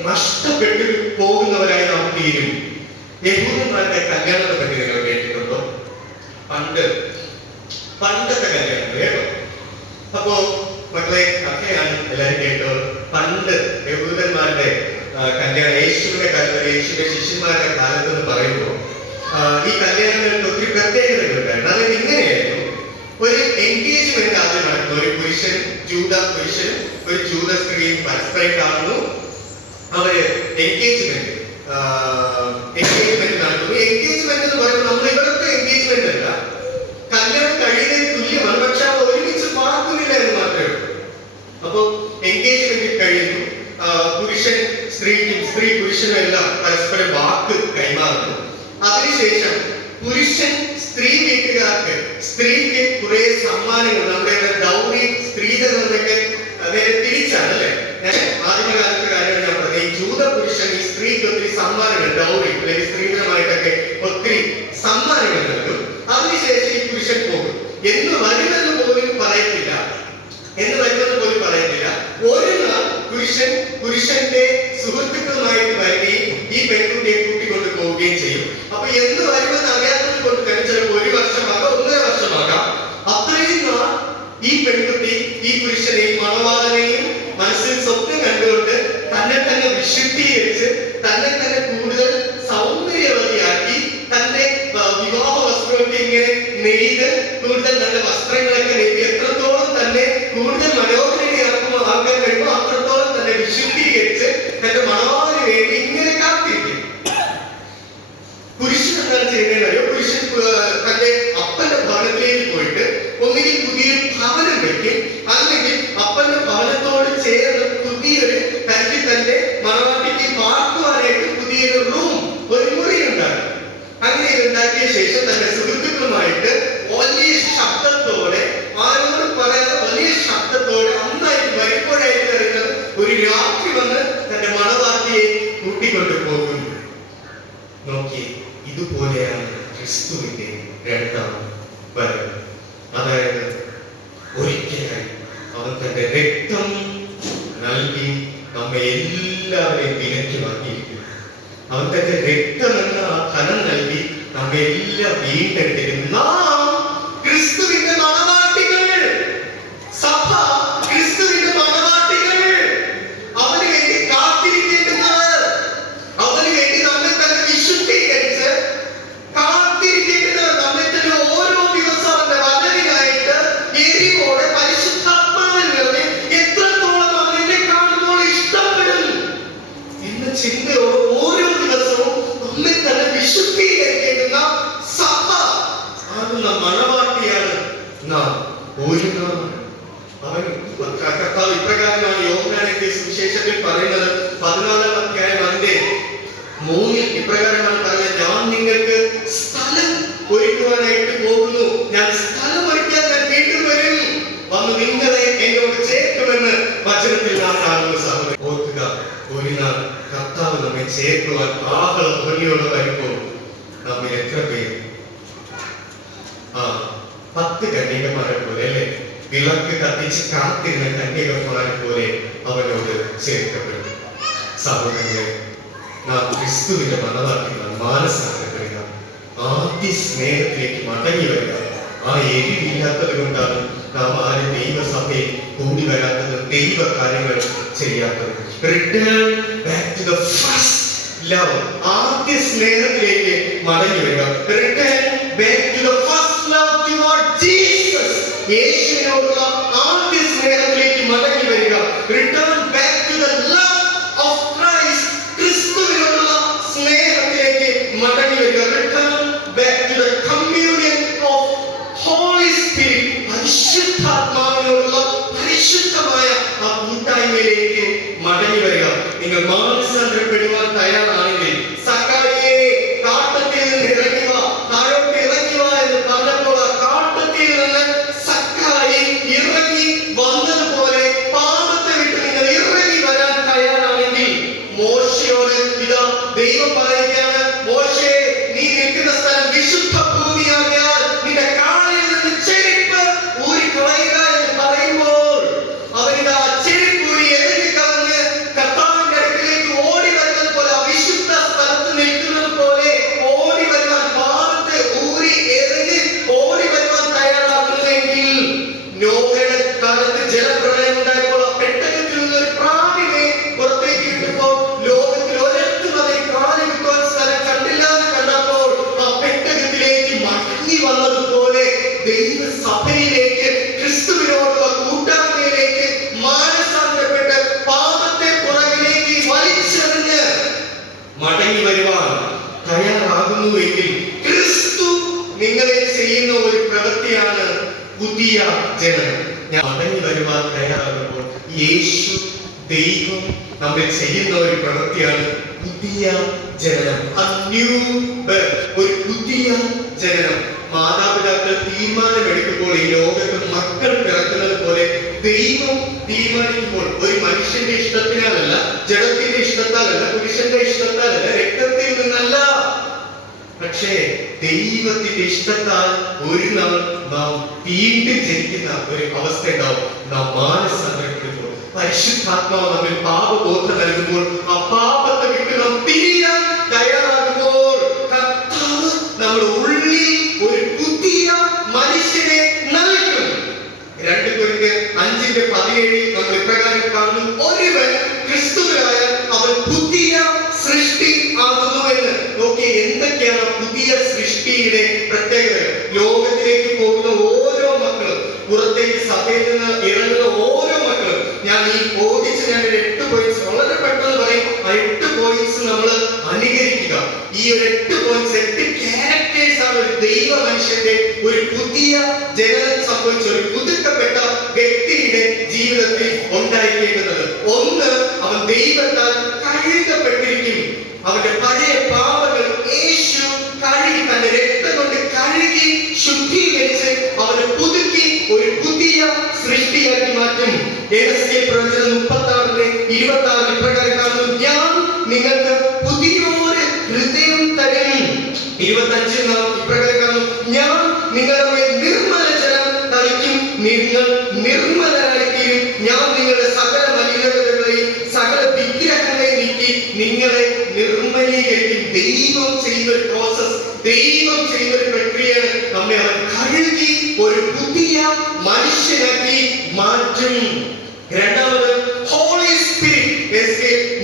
നഷ്ടപ്പെട്ടു പോകുന്നവരായി നാം തീരും. യഹൂദന്മാരുടെ കല്യാണത്തെ പറ്റി നിങ്ങൾ കേട്ടിട്ടുണ്ടോ? പണ്ടത്തെ കല്യാണം കേട്ടോ? അപ്പോ മക്കളെ, കഥയാണ് എല്ലാവരും കേട്ടോ. പണ്ട് യഹൂദന്മാരുടെ കല്യാണം, യേശുവിന്റെ കാലത്ത്, യേശുവിന്റെ ശിഷ്യന്മാരുടെ കാലത്ത് എന്ന് പറയുമ്പോൾ ഈ കല്യാണങ്ങൾക്ക് ഒത്തിരി പ്രത്യേകതകളുണ്ടായിരുന്നു. അതായത് ഇങ്ങനെയായിരുന്നു: ഒരു എൻഗേജ്മെന്റ് ആദ്യം നടക്കുന്നു. ഒരു പുരുഷനും ഒരു ജൂത സ്ത്രീയും പരസ്പരം കാണുന്നു. അവര് എൻഗേജ്മെന്റ് നടത്തുന്നു. എൻഗേജ്മെന്റ് എന്ന് പറയുമ്പോൾ നമ്മൾ ഇവിടുത്തെ എൻഗേജ്മെന്റ് അല്ല, കല്യാണം കഴിയുന്നതിന് തുല്യമാണ്. പക്ഷെ അവർ ഒരുമിച്ച് പാർക്കുന്നില്ല എന്ന് മാത്രമേ ഉള്ളൂ. അപ്പൊ എൻഗേജ്മെന്റ് കഴിയുന്നു. പുരുഷൻ സ്ത്രീക്കും സ്ത്രീ പുരുഷനും എല്ലാം പരസ്പരം വാക്ക് കൈമാറുന്നു. അതിനുശേഷം പുരുഷൻ സ്ത്രീ വീട്ടുകാർക്ക്, സ്ത്രീക്ക് കുറെ സമ്മാനങ്ങൾ, നമ്മുടെ ഡൗറി, സ്ത്രീധനം എന്നൊക്കെ നേരെ തിരിച്ചാണ് അല്ലെ. ആദ്യകാലത്തെ കാര്യമാണ് ഞാൻ പറഞ്ഞത്. ഈ ജൂത പുരുഷൻ ഈ സ്ത്രീക്ക് ഒത്തിരി സമ്മാനങ്ങൾ, ഡൗറി അല്ലെങ്കിൽ സ്ത്രീധനമായിട്ടൊക്കെ ഒത്തിരി സമ്മാനങ്ങൾ നൽകും. അതിനുശേഷം ഈ പുരുഷൻ പോകും. എന്ന് വരുമെന്ന് പോലും പറയത്തില്ല. ഒരു നാൾ പുരുഷന്റെ സുഹൃത്തുക്കളുമായിട്ട് വരികയും ഈ പെൺകുട്ടിയെ കൂട്ടിക്കൊണ്ട് പോവുകയും ചെയ്യും. അപ്പൊ എന്ന് വരുമെന്ന് അറിയാത്തത് കൊണ്ട് തന്നെ ചിലപ്പോൾ 1 വർഷമാകാം, 1.5 വർഷമാകാം. അത്രയും നാൾ ഈ പെൺകുട്ടി ഈ പുരുഷനെയും മണവാളനെയും മനസ്സിൽ സ്വപ്നം കണ്ടുകൊണ്ട് തന്നെ വിശുദ്ധീകരിച്ച് തന്നെ കൂടുതൽ സൗന്ദര്യവതിയാക്കി തന്റെ വിവാഹ വസ്ത്രമൊക്കെ ഇങ്ങനെ നെയ്ത് കൂടുതൽ നല്ല വസ്ത്രങ്ങളൊക്കെ നെയ്ത് എത്രത്തോളം തന്നെ കൂടുതൽ മനോഹരമാക്കുമ്പോൾ ആക്കാൻ കഴിയുമ്പോൾ അത്രത്തോളം തന്നെ വിശുദ്ധീകരിച്ച് തന്റെ മണവാളിന് വേണ്ടി ഇങ്ങനെ കാത്തിരിക്കും. പുരുഷൻ എന്താണ് ചെയ്യുന്നതെന്നറിയോ? പുരുഷൻ തന്റെ അപ്പന്റെ ഭവനത്തിലേക്ക് പോയിട്ട് ഒന്നുകിൽ പുതിയൊരു ഭവനം വയ്ക്കും, അല്ലെങ്കിൽ അപ്പന്റെ ഭവനത്തോട് ചേർന്ന് പുതിയൊരു തന്റെ മണവാട്ടിക്ക് പാർക്കുവാനായിട്ട് പുതിയൊരു റൂം, ഒരു മുറി ഉണ്ടാകും. അങ്ങനെ ഉണ്ടാക്കിയ ശേഷം തന്റെ സുഹൃത്തുക്കളുമായിട്ട് വലിയ ശബ്ദത്തോടെ, ആരോട് പറയാതെ വലിയ ശബ്ദത്തോടെ, നന്നായിട്ട് വരുമ്പോഴായിട്ട് അറിയുന്നത് ഒരു രാത്രി വന്ന് തന്റെ മണവാട്ടിയെ കൂട്ടിക്കൊണ്ടു പോകും. നോക്കി, ഇതുപോലെയാണ് ക്രിസ്തുവിന്റെ രണ്ടാം വരവ്. അതായത് ഒരിക്കലായി അവൻ തന്റെ രക്തം നൽകി നമ്മെ എല്ലാവരെയും വിലക്കി വാങ്ങിയിരിക്കുന്നു. അവൻ തന്റെ രക്തം എന്ന ആ ധനം നൽകി നമ്മെ എല്ലാം വീണ്ടെടുത്തിരിക്കുന്നു. നാം ക്രിസ്തുവിന്റെ മണവാട്ടികൾ, സഭ ക്രിസ്തുവിന്റെ മണവാട്ടികൾ, അവന് വേണ്ടി കാത്തിരിക്കേണ്ടവർ, അവന് വേണ്ടി നമ്മെ തന്നെ വിശുദ്ധീകരിച്ച് കാത്തിരിക്കേണ്ടവർ, നമ്മെ തന്നെ ഓരോ ദിവസവും അവന്റെ വരവിനായിട്ട് എരിവോടെ പരിശുദ്ധാത്മാവിൽ നിറഞ്ഞ് എത്രത്തോളം അവനെ കാണുമ്പോൾ ഇഷ്ടപ്പെടും എന്ന ചിന്തയോടെ ഓരോ ദിവസവും നമ്മെ തന്നെ വിശുദ്ധീകരിക്കേണ്ടുന്ന സഭ ആകുന്ന മണവാട്ടിയാണ് നാം. ഒരു നാൾ അവൻ കർത്താവ് ഇപ്രകാരമാണ് യോഹന്നാന്റെ സുവിശേഷത്തിൽ പറയുന്നത്. 14-ാം അധ്യായം അതിന്റെ 3 ഇപ്രകാരമാണ് പറയുന്നത്: ഞാൻ നിങ്ങൾക്ക് സ്ഥലം ഒരുക്കുവാനായിട്ട് പോകുന്നു, ഞാൻ സ്ഥലം ഒരുക്കാൻ ഞാൻ വീണ്ടും വരും, വന്ന് നിങ്ങളെ എന്നോട് ചേർക്കുമെന്ന് വചനത്തിൽ നാം കാണുന്ന സഹോദരൻ. ഓർക്കുക, ഒരു നാൾ കർത്താവ് നമ്മെ ചേർക്കുവാൻ ആഹ്ലാദ ധ്വനിയോടെ വരുമ്പോൾ നമ്മിൽ എത്ര പേര് 10 കന്യകമാരെ പോലെ, അല്ലെ, വിളക്ക് കത്തിച്ച് കാത്തിരുന്ന കന്യകമാരെ പോലെ അവനോട് ചേർക്കപ്പെടും. സഹോദരങ്ങളെ, നാം ക്രിസ്തുവിന്റെ മണവാട്ടികൾ മാനസാന്തരപ്പെടുക, ആദ്യ സ്നേഹത്തിലേക്ക് മടങ്ങി വരിക. ആ എരിവില്ലാത്തത് കൊണ്ടാണ് നാം ആരും ദൈവസഭയിൽ കൂടി വരാത്തത്, ദൈവ കാര്യങ്ങൾ ചെയ്യാത്തത്. Return back to the first love. ആദ്യ സ്നേഹത്തിലേക്ക് മടങ്ങി വരിക. Return back to the first love toward Jesus. യേശുവിനോടുള്ള ആദ്യ സ്നേഹത്തിലേക്ക് മടങ്ങി വരിക. Return back to the love of Christ. ക്രിസ്തുവിനോടുള്ള സ്നേഹത്തിലേക്ക് മടങ്ങി വരിക. Return back to the communion of Holy Spirit. പരിശുദ്ധാത്മാവിനോടുള്ള പരിശുദ്ധമായ ആ കൂട്ടായ്മയിലേക്ക് മടങ്ങി വരിക. നിങ്ങൾ മാനസാന്തരപ്പെടുവാൻ തയ്യാറാണെങ്കിൽ സക്കായിയെ കാട്ടത്തിൽ നിന്ന് ഇറങ്ങി വാ, താഴോട്ട് ഇറങ്ങി വാ എന്ന് പറഞ്ഞപ്പോൾ ആ കാട്ടത്തിൽ നിന്ന് സക്കായി ഇറങ്ങി വന്നതുപോലെ പാപത്തെ വിട്ട് നിങ്ങൾ ഇറങ്ങി വരാൻ തയ്യാറാണെങ്കിൽ മോശയോട് ഇതാ ദൈവം പറയുകയാണ്, മോശേ നീ നിൽക്കുന്ന സ്ഥലം വിശുദ്ധ ഭൂമിയാകയാൽ നിന്റെ കാലിൽ നിന്ന് ചെരുപ്പ് ഊരിക്കളയുക എന്ന് പറയുമ്പോൾ അവനിതാ ചെരുപ്പൂരി എറിഞ്ഞു കളഞ്ഞ് കർത്താവിന്റെ അടുക്കിലേക്ക് ഓടി വരുന്നത് പോലെ, വിശുദ്ധ സ്ഥലത്ത് നിൽക്കുന്നത് പോലെ ഓടി വരുവാൻ, പാപത്തെ ഊരി എറിഞ്ഞ് ഓടി വരുവാൻ തയ്യാറാകുന്നെങ്കിൽ നോഹയുടെ കാലത്ത് ജലപ്രളയം ഉണ്ടായപ്പോൾ ആ പെട്ടകത്തിൽ നിന്നൊരു പ്രാവിനെ പുറത്തേക്ക് വിട്ടപ്പോൾ ലോകത്തിൽ ഒരിടത്തും അതിന് കാല് കിട്ടുവാൻ സ്ഥലം കണ്ടില്ല എന്ന് കണ്ടപ്പോൾ ആ പെട്ടകത്തിലേക്ക് മടങ്ങി വന്നതുപോലെ ദൈവസഭയിലേക്ക്, ക്രിസ്തുവിനോടുള്ള കൂട്ടായ്മയിലേക്ക് മാനസാന്തരപ്പെട്ട് പാപത്തെ പുറകിലേക്ക് വലിച്ചെറിഞ്ഞ് മടങ്ങി വരുവാൻ തയ്യാറാകുന്നുവെങ്കിൽ ക്രിസ്തു നിങ്ങളെ ചെയ്യുന്ന ഒരു പ്രവൃത്തിയാണ് പുതിയ ജനനം. ഞാൻ മടങ്ങി വരുവാൻ തയ്യാറാകുമ്പോൾ യേശു ദൈവം നമ്മൾ ചെയ്യുന്ന ഒരു പ്രവൃത്തിയാണ് പുതിയ ജനനം. ഒരു പുതിയ ജനനം. മാതാപിതാക്കൾ തീരുമാനമെടുക്കുമ്പോൾ ഈ ലോകത്ത് മക്കൾ പിറക്കുന്നത് പോലെ ദൈവം തീരുമാനിക്കുമ്പോൾ, ഒരു മനുഷ്യന്റെ ഇഷ്ടത്തിനാലല്ല, ജഡത്തിന്റെ ഇഷ്ടത്താലല്ല, പുരുഷന്റെ ഇഷ്ടത്താലല്ല, രക്തത്തിൽ നിന്നല്ല, പക്ഷേ ദൈവത്തിന്റെ ഇഷ്ടത്താൽ ഒരു നാൾ നാം വീണ്ടും ജനിക്കുന്ന ഒരു അവസ്ഥ ഉണ്ടാവും. നാം മാനസാന്തരപ്പെടുമ്പോൾ പരിശുദ്ധാത്മാവ് നമ്മിൽ പാപബോധം നൽകുമ്പോൾ ആ പാപത്തെ വിട്ട് നാം തിരിയാൻ തയ്യാറാകുമ്പോൾ കർത്താവ് നമ്മുടെ ഉള്ളിൽ ഒരു പുതിയ മനുഷ്യനെ നൽകും. 2 കൊരിന്ത്യർ 5:17 നമ്മൾ ഇപ്രകാരം കാണുന്നു, ഒരുവൻ ക്രിസ്തുവിലായാൽ അവൻ പുതിയ സൃഷ്ടി ആകുന്നു എന്ന്. നോക്കി, എന്തൊക്കെയാണ് പുതിയ സൃഷ്ടിയുടെ പ്രത്യേകത? ലോകത്തിലേക്ക് പോകുന്ന ഓരോ മക്കളും, പുറത്തേക്ക് സഭയിൽ നിന്ന് ഇറങ്ങുന്ന ഓരോ മക്കളും, ഞാൻ ഈ ഓടിച്ച് ഞാൻ 8 പോയിന്റ്സ് വളരെ പെട്ടെന്ന് പറയും. ആ 8 പോയിന്റ്സ് നമ്മൾ അനുകരിക്കുക. ഈ ഒരു 8 പോയിന്റ്സ്, 8 ക്യാരക്ടേഴ്സ് ആണ് ഒരു ദൈവ മനുഷ്യന്റെ, ഒരു പുതിയ ജനനം സംഭവിച്ച ഒരു പുതുക്കപ്പെട്ട വ്യക്തിയുടെ ജീവിതത്തിൽ ഉണ്ടായിരിക്കേണ്ടത്. ഒന്ന്, അവൻ ദൈവത്താൽ കഴുകപ്പെട്ടിരിക്കും. അവന്റെ പഴയ പാപങ്ങൾ യേശു കഴുകി, തന്റെ രക്തം കൊണ്ട് കഴുകി ശുദ്ധീകരിച്ച് അവനെ പുതുക്കി ഒരു പുതിയ സൃഷ്ടിയാക്കി മാറ്റും. യെഹെസ്കേൽ പ്രവചനം 36:26 ഇപ്രകാരം കാണുന്നു, ഞാൻ നിങ്ങൾക്ക് പുതിയൊരു ഹൃദയം തരും. 25 ഇപ്രകാരം കാണുന്നു, ഞാൻ നിങ്ങളുടെ മേൽ നിർമ്മല ജലം തളിക്കും, നിങ്ങൾ നിർമ്മലരായിത്തീരും, ഞാൻ നിങ്ങളുടെ സകല മലിനതകളെയും സകല വിഗ്രഹങ്ങളെയും നീക്കി നിങ്ങളെ നിർമ്മലീകരിക്കും. ദൈവം ചെയ്യുന്ന ഒരു പ്രോസസ്, ദൈവം ചെയ്യുന്ന ഒരു പ്രക്രിയയാണ്. നമ്മെ അവൻ കഴുകി ഒരു പുതിയ മനുഷ്യനാക്കി മാറ്റും. രണ്ടാമത്, ഹോളി സ്പിരിറ്റ്.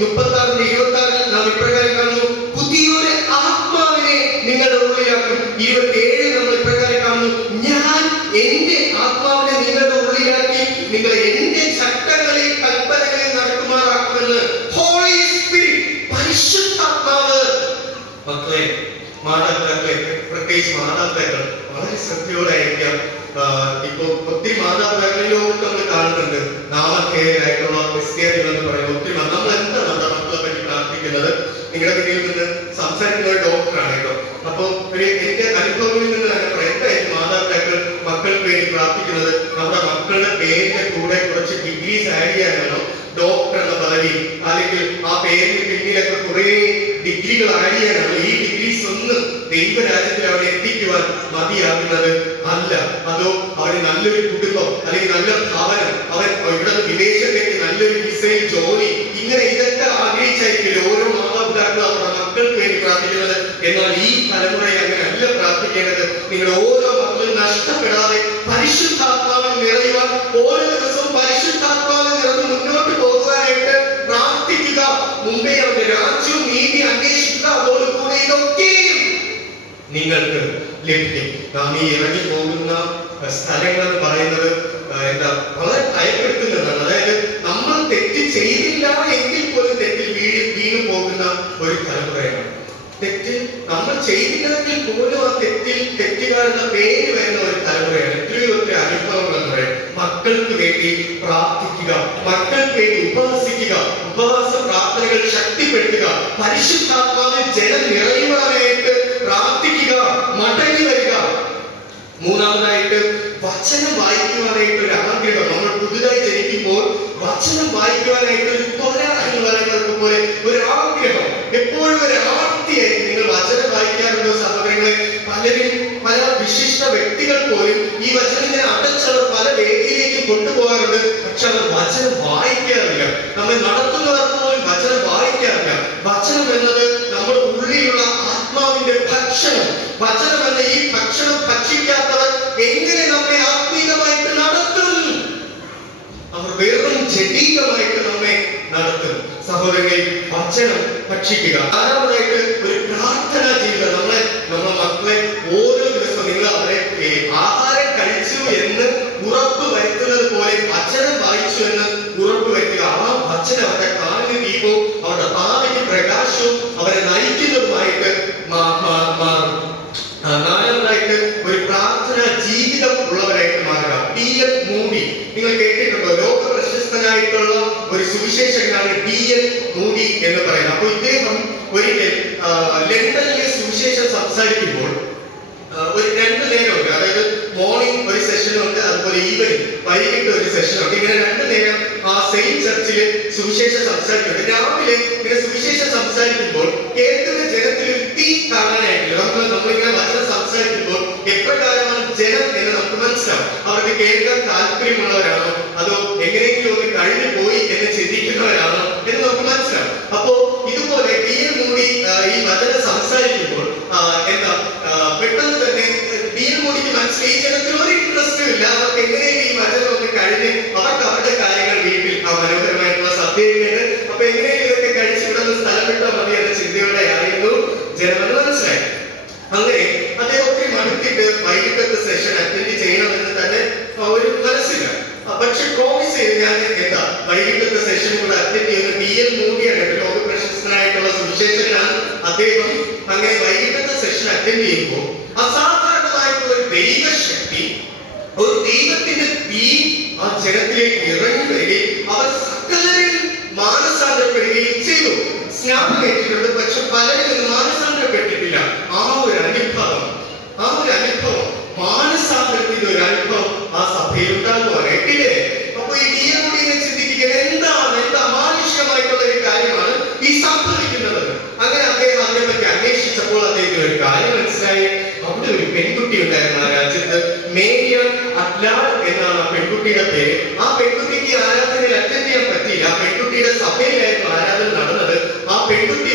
36:26 നാം ഇപ്രകാരം കാണുന്നു, പുതിയൊരു ആത്മാവിനെ നിങ്ങളുടെ ഉള്ളിലാക്കും. 27 നമ്മൾ ഇപ്രകാരം കാണുന്നു, ഞാൻ എന്റെ ആത്മാവിനെ നിങ്ങളുടെ ഉള്ളിലാക്കി നിങ്ങളെ എന്റെ ചട്ടങ്ങളിൽ കൽപ്പനകളിൽ നടക്കുമാറാക്കുമെന്ന്. ഹോളി സ്പിരിറ്റ്, പരിശുദ്ധാത്മാവ്. മക്കളെ, മാതാപിതാക്കളെ, പ്രത്യേകിച്ച് മാതാപിതാക്കൾ വളരെ ശ്രദ്ധയോടായിരിക്കാം. ഇപ്പൊ ഒത്തിരി മാതാപിതാക്കളെ ലോകത്ത് നമ്മൾ കാണുന്നുണ്ട്. നാമധേയരായിട്ടുള്ള ക്രിസ്ത്യാനികൾ എന്ന് പറയുന്നത് ഒത്തിരി. നമ്മൾ എന്താണ് നമ്മുടെ മക്കളെ പറ്റി പ്രാർത്ഥിക്കുന്നത്? നിങ്ങളുടെ പിന്നിൽ നിന്ന് സംസാരിക്കുന്ന ഒരു ഡോക്ടറാണ് കേട്ടോ. അപ്പൊ എന്റെ അനുഭവങ്ങളിൽ നിന്ന് തന്നെ പറയാം, എന്തായാലും മാതാപിതാക്കൾ മക്കൾക്ക് വേണ്ടി പ്രാർത്ഥിക്കുന്നത് നമ്മുടെ മക്കളുടെ പേരിന്റെ കൂടെ കുറച്ച് ഡിഗ്രീസ് ആഡ് ചെയ്യാനാണോ? ഡോക്ടർ എന്ന പദവി, അല്ലെങ്കിൽ ആ പേരിന് പിന്നിലൊക്കെ കുറെ ഡിഗ്രികൾ ആഡ് ചെയ്യാനാണോ? ഈ ഡിഗ്രീസ് ഒന്നും ദൈവരാജ്യത്തിൽ അവനെ എത്തിക്കുവാൻ മതിയാകുന്നത് അല്ല. അതോ അവന് നല്ലൊരു കുടുംബം, അല്ലെങ്കിൽ നല്ല ഭവനം, അവൻ ഇവിടെ വിദേശത്തേക്ക് നല്ലൊരു വിസയിൽ ജോലി, ഇങ്ങനെ ഇതൊക്കെ ആഗ്രഹിച്ചായിരിക്കും ഓരോ മാതാപിതാക്കളും അവരുടെ മക്കൾക്ക് വേണ്ടി പ്രാർത്ഥിക്കുന്നത്. എന്നാൽ ഈ തലമുറയിൽ അങ്ങനെ അല്ല പ്രാർത്ഥിക്കേണ്ടത്. നിങ്ങൾ ഓരോ മക്കളും നഷ്ടപ്പെടാതെ പരിശുദ്ധാത്മാവിൽ നിറയുവാൻ, ഓരോ ദിവസവും പരിശുദ്ധാത്മാവിൽ നിറഞ്ഞ് മുന്നോട്ട് പോകുവാനായിട്ട് പ്രാർത്ഥിക്കുക. മുമ്പേ അവന്റെ രാജ്യവും നീതി അന്വേഷിക്കുക. അതോടുകൂടി ഇതൊക്കെയും നിങ്ങൾക്ക് ലഭിക്കും. നാം ഈ ഇറങ്ങി പോകുന്ന സ്ഥലങ്ങൾ എന്ന് പറയുന്നത് എന്താ വളരെ ഭയപ്പെടുത്തുന്നതാണ്. അതായത് നമ്മൾ തെറ്റ് ചെയ്തില്ല എങ്കിൽ പോലും തെറ്റിൽ വീണു പോകുന്ന ഒരു തലമുറയാണ്. തെറ്റ് നമ്മൾ ചെയ്തില്ലെങ്കിൽ പോലും ആ തെറ്റുകാരുടെ പേര് വരുന്ന ഒരു തലമുറയാണ്. എത്രയോ അനുഭവങ്ങൾ എന്ന് പറയും. മക്കൾക്ക് വേണ്ടി പ്രാർത്ഥിക്കുക, മക്കൾക്ക് വേണ്ടി ഉപവസിക്കുക, ഉപവാസ പ്രാർത്ഥനകൾ ശക്തിപ്പെടുത്തുക, പരിശുദ്ധാത്മാവിൽ ജലം നിറയുവാനായിട്ട് പ്രാർത്ഥിക്കുക, മടങ്ങി വരിക. മൂന്നാമതായിട്ട് വചനം വായിക്കുവാനായിട്ട് ഒരു ആഗ്രഹം. നമ്മൾ പുതുതായി ജനിക്കുമ്പോൾ വചനം വായിക്കുവാനായിട്ട് ഒരു ത്വര എന്ന് പറയുന്നത് പോലെ ഒരു ആഗ്രഹം, എപ്പോഴും ഒരു ആർത്തിയായിരിക്കും. നിങ്ങൾ വചനം വായിക്കാറുണ്ടോ സഹോദരങ്ങളെ? പലരും, പല വിശിഷ്ട വ്യക്തികൾ പോലും ഈ വചനത്തിനെ അടച്ചവർ പല വേദിയിലേക്ക് കൊണ്ടുപോകാറുണ്ട്. പക്ഷെ അവർ വചനം വായിക്കാറില്ല. നമ്മൾ നടത്തുന്നവർ പോലും വചനം വായിക്കാറില്ല. വചനം എന്നത് നമ്മുടെ ഉള്ളിലുള്ള ആത്മാവിന്റെ ഭക്ഷണം. വചനം എന്ന ഈ ഭക്ഷണം ഭക്ഷിക്കാത്തവർ എങ്ങനെ നമ്മെ ആത്മീയമായിട്ട് നടത്തും? അവർ വെറും ജഡീകമായിട്ട് നമ്മെ നടത്തും. സഹോദരങ്ങളെ, വചനം ഭക്ഷിക്കുക. നാലാമതായിട്ട് ഒരു പ്രാർത്ഥനാ ജീവിതം. നമ്മളെ മക്കളെ ഓരോ ദിവസവും നിങ്ങൾ അവരെ ആഹാരം കഴിച്ചു എന്ന് ഉറപ്പ് വരുത്തുന്നത് പോലെ വചനം വായിച്ചു എന്ന് ഉറപ്പ് വരുത്തുക. ആ വചനം അവരുടെ കാലിന് ദീപവും അവരുടെ പാതയ്ക്ക് പ്രകാശവും അവരെ നയിക്കുന്നതുമായിട്ട് മാറും. നാലാമതായിട്ട് ഒരു പ്രാർത്ഥനാ ജീവിതം ഉള്ളവരായിട്ട് മാറുക. D.L. മൂഡി, നിങ്ങൾ കേട്ടിട്ടുണ്ടോ? ലോക പ്രശസ്തനായിട്ടുള്ള ഒരു സുവിശേഷകനാണ് D.L. മൂഡി എന്ന് പറയുന്നത്. അപ്പോൾ ഇദ്ദേഹം ഒരിക്കൽ ലണ്ടനിലെ സുവിശേഷം സംസാരിക്കുമ്പോൾ ഒരു 2 നേരമുണ്ട്. അതായത് മോർണിംഗ് ഒരു സെഷനുണ്ട്, അതുപോലെ ഈവനിങ് വൈകിട്ട് ഒരു സെഷനുണ്ട്. ഇങ്ങനെ 2 നേരം ആ സെയിം ചർച്ചിൽ സുവിശേഷം സംസാരിക്കുന്നുണ്ട്. രാവിലെ ഇങ്ങനെ സുവിശേഷം സംസാരിക്കുമ്പോൾ കേൾക്കുന്ന ജനത്തിൽ ഒരു തീ കാണാനായിട്ടില്ല. നമ്മളിങ്ങനെ വചനം സംസാരിക്കുമ്പോൾ എപ്രകാരമാണ് ജനം എന്ന് നമുക്ക് മനസ്സിലാവും. അവർക്ക് കേൾക്കാൻ താല്പര്യമുള്ളവരാണോ അതോ എങ്ങനെയെങ്കിലും ഒന്ന് കഴിഞ്ഞു പോയി എന്ന് ചിന്തിക്കുന്നവരാണോ എന്ന് നമുക്ക് മനസ്സിലാവും. അപ്പോ ഇതുപോലെ D.L. മൂഡി ഈ വചനം സംസാരിക്കുമ്പോൾ പെട്ടെന്ന് തന്നെ D.L. മൂഡിക്ക് മനസ്സിലായി ഈ ജനത്തിൽ ഒരു ഇൻട്രസ്റ്റും ഇല്ല. അവർക്ക് എങ്ങനെയെങ്കിലും ഈ വചനം ഒന്ന് കഴിഞ്ഞ് അവർക്ക് അവരുടെ കാര്യങ്ങൾ വീട്ടിൽ ആ മനോഹരമായിട്ടുള്ള സദ്യയുണ്ട്, അപ്പൊ എങ്ങനെയെങ്കിലും ഇതൊക്കെ കഴിച്ച് ഇവിടെ നിന്ന് സ്ഥലം വിട്ടാൽ മതി എന്ന ചിന്തയോടെ ആയിരുന്നു ജനമെന്ന് മനസ്സിലായി. അങ്ങനെ അദ്ദേഹം ഒത്തിരി മടുത്തിട്ട് വൈകിട്ടത്തെ സെഷൻ അറ്റൻഡ് ചെയ്യണമെന്ന് തന്നെ ഒരു മനസ്സില്ല. പക്ഷെ പ്രോമിസ് ചെയ്ത് ഞാൻ വൈകിട്ടത്തെ സെഷൻ കൂടെ അറ്റൻഡ് ചെയ്യുന്ന D.L. മൂഡിയാണ്. ലോക പ്രശസ്തനായിട്ടുള്ള സുവിശേഷകനാണ് അദ്ദേഹം. അങ്ങനെ വൈകിട്ടത്തെ സെഷൻ അറ്റൻഡ് ചെയ്യുമ്പോൾ അസാധാരണമായിട്ടുള്ള ഒരു ദൈവശക്തി, ഒരു ദൈവത്തിന്റെ തീ ആ ജനത്തിലേക്ക് ഇറങ്ങി വരികയും അവർ സകലരും മാനസാന്തരപ്പെടുകയും ചെയ്തു. സ്നാപം ഏറ്റിട്ടുണ്ട്, പക്ഷെ പലരും മാനസാന്തരപ്പെട്ടിട്ടില്ല. ആ ഒരു അനുഭവം മാനസാന്തരത്തിന്റെ ഒരു അനുഭവം ആ സഭയിൽ ഉണ്ടാകുവാനായിട്ടില്ലേ. അപ്പൊ ഈ D.L. മൂഡിയെ ചിന്തിക്കുക, എന്താ അമാനുഷികമായിട്ടുള്ള ഒരു കാര്യമാണ് ഈ സംഭവിക്കുന്നത്. അങ്ങനെ അദ്ദേഹം അതിനെപ്പറ്റി അന്വേഷിച്ചപ്പോൾ അദ്ദേഹത്തിന് ഒരു കാര്യം മനസ്സിലായി. അവിടെ ഒരു പെൺകുട്ടി ഉണ്ടായിരുന്നു ആ രാജ്യത്ത്. മേരിയൻ അറ്റ്ലാഡ് എന്നാണ് ആ പെൺകുട്ടിയുടെ പേര്. ആ പെൺകുട്ടിക്ക് ആരാധനയിൽ അറ്റൻഡ് ചെയ്യാൻ പറ്റിയില്ല. ആ പെൺകുട്ടിയുടെ സഭയിലായിരുന്നു ആരാധന നടന്നത്. ആ പെൺകുട്ടി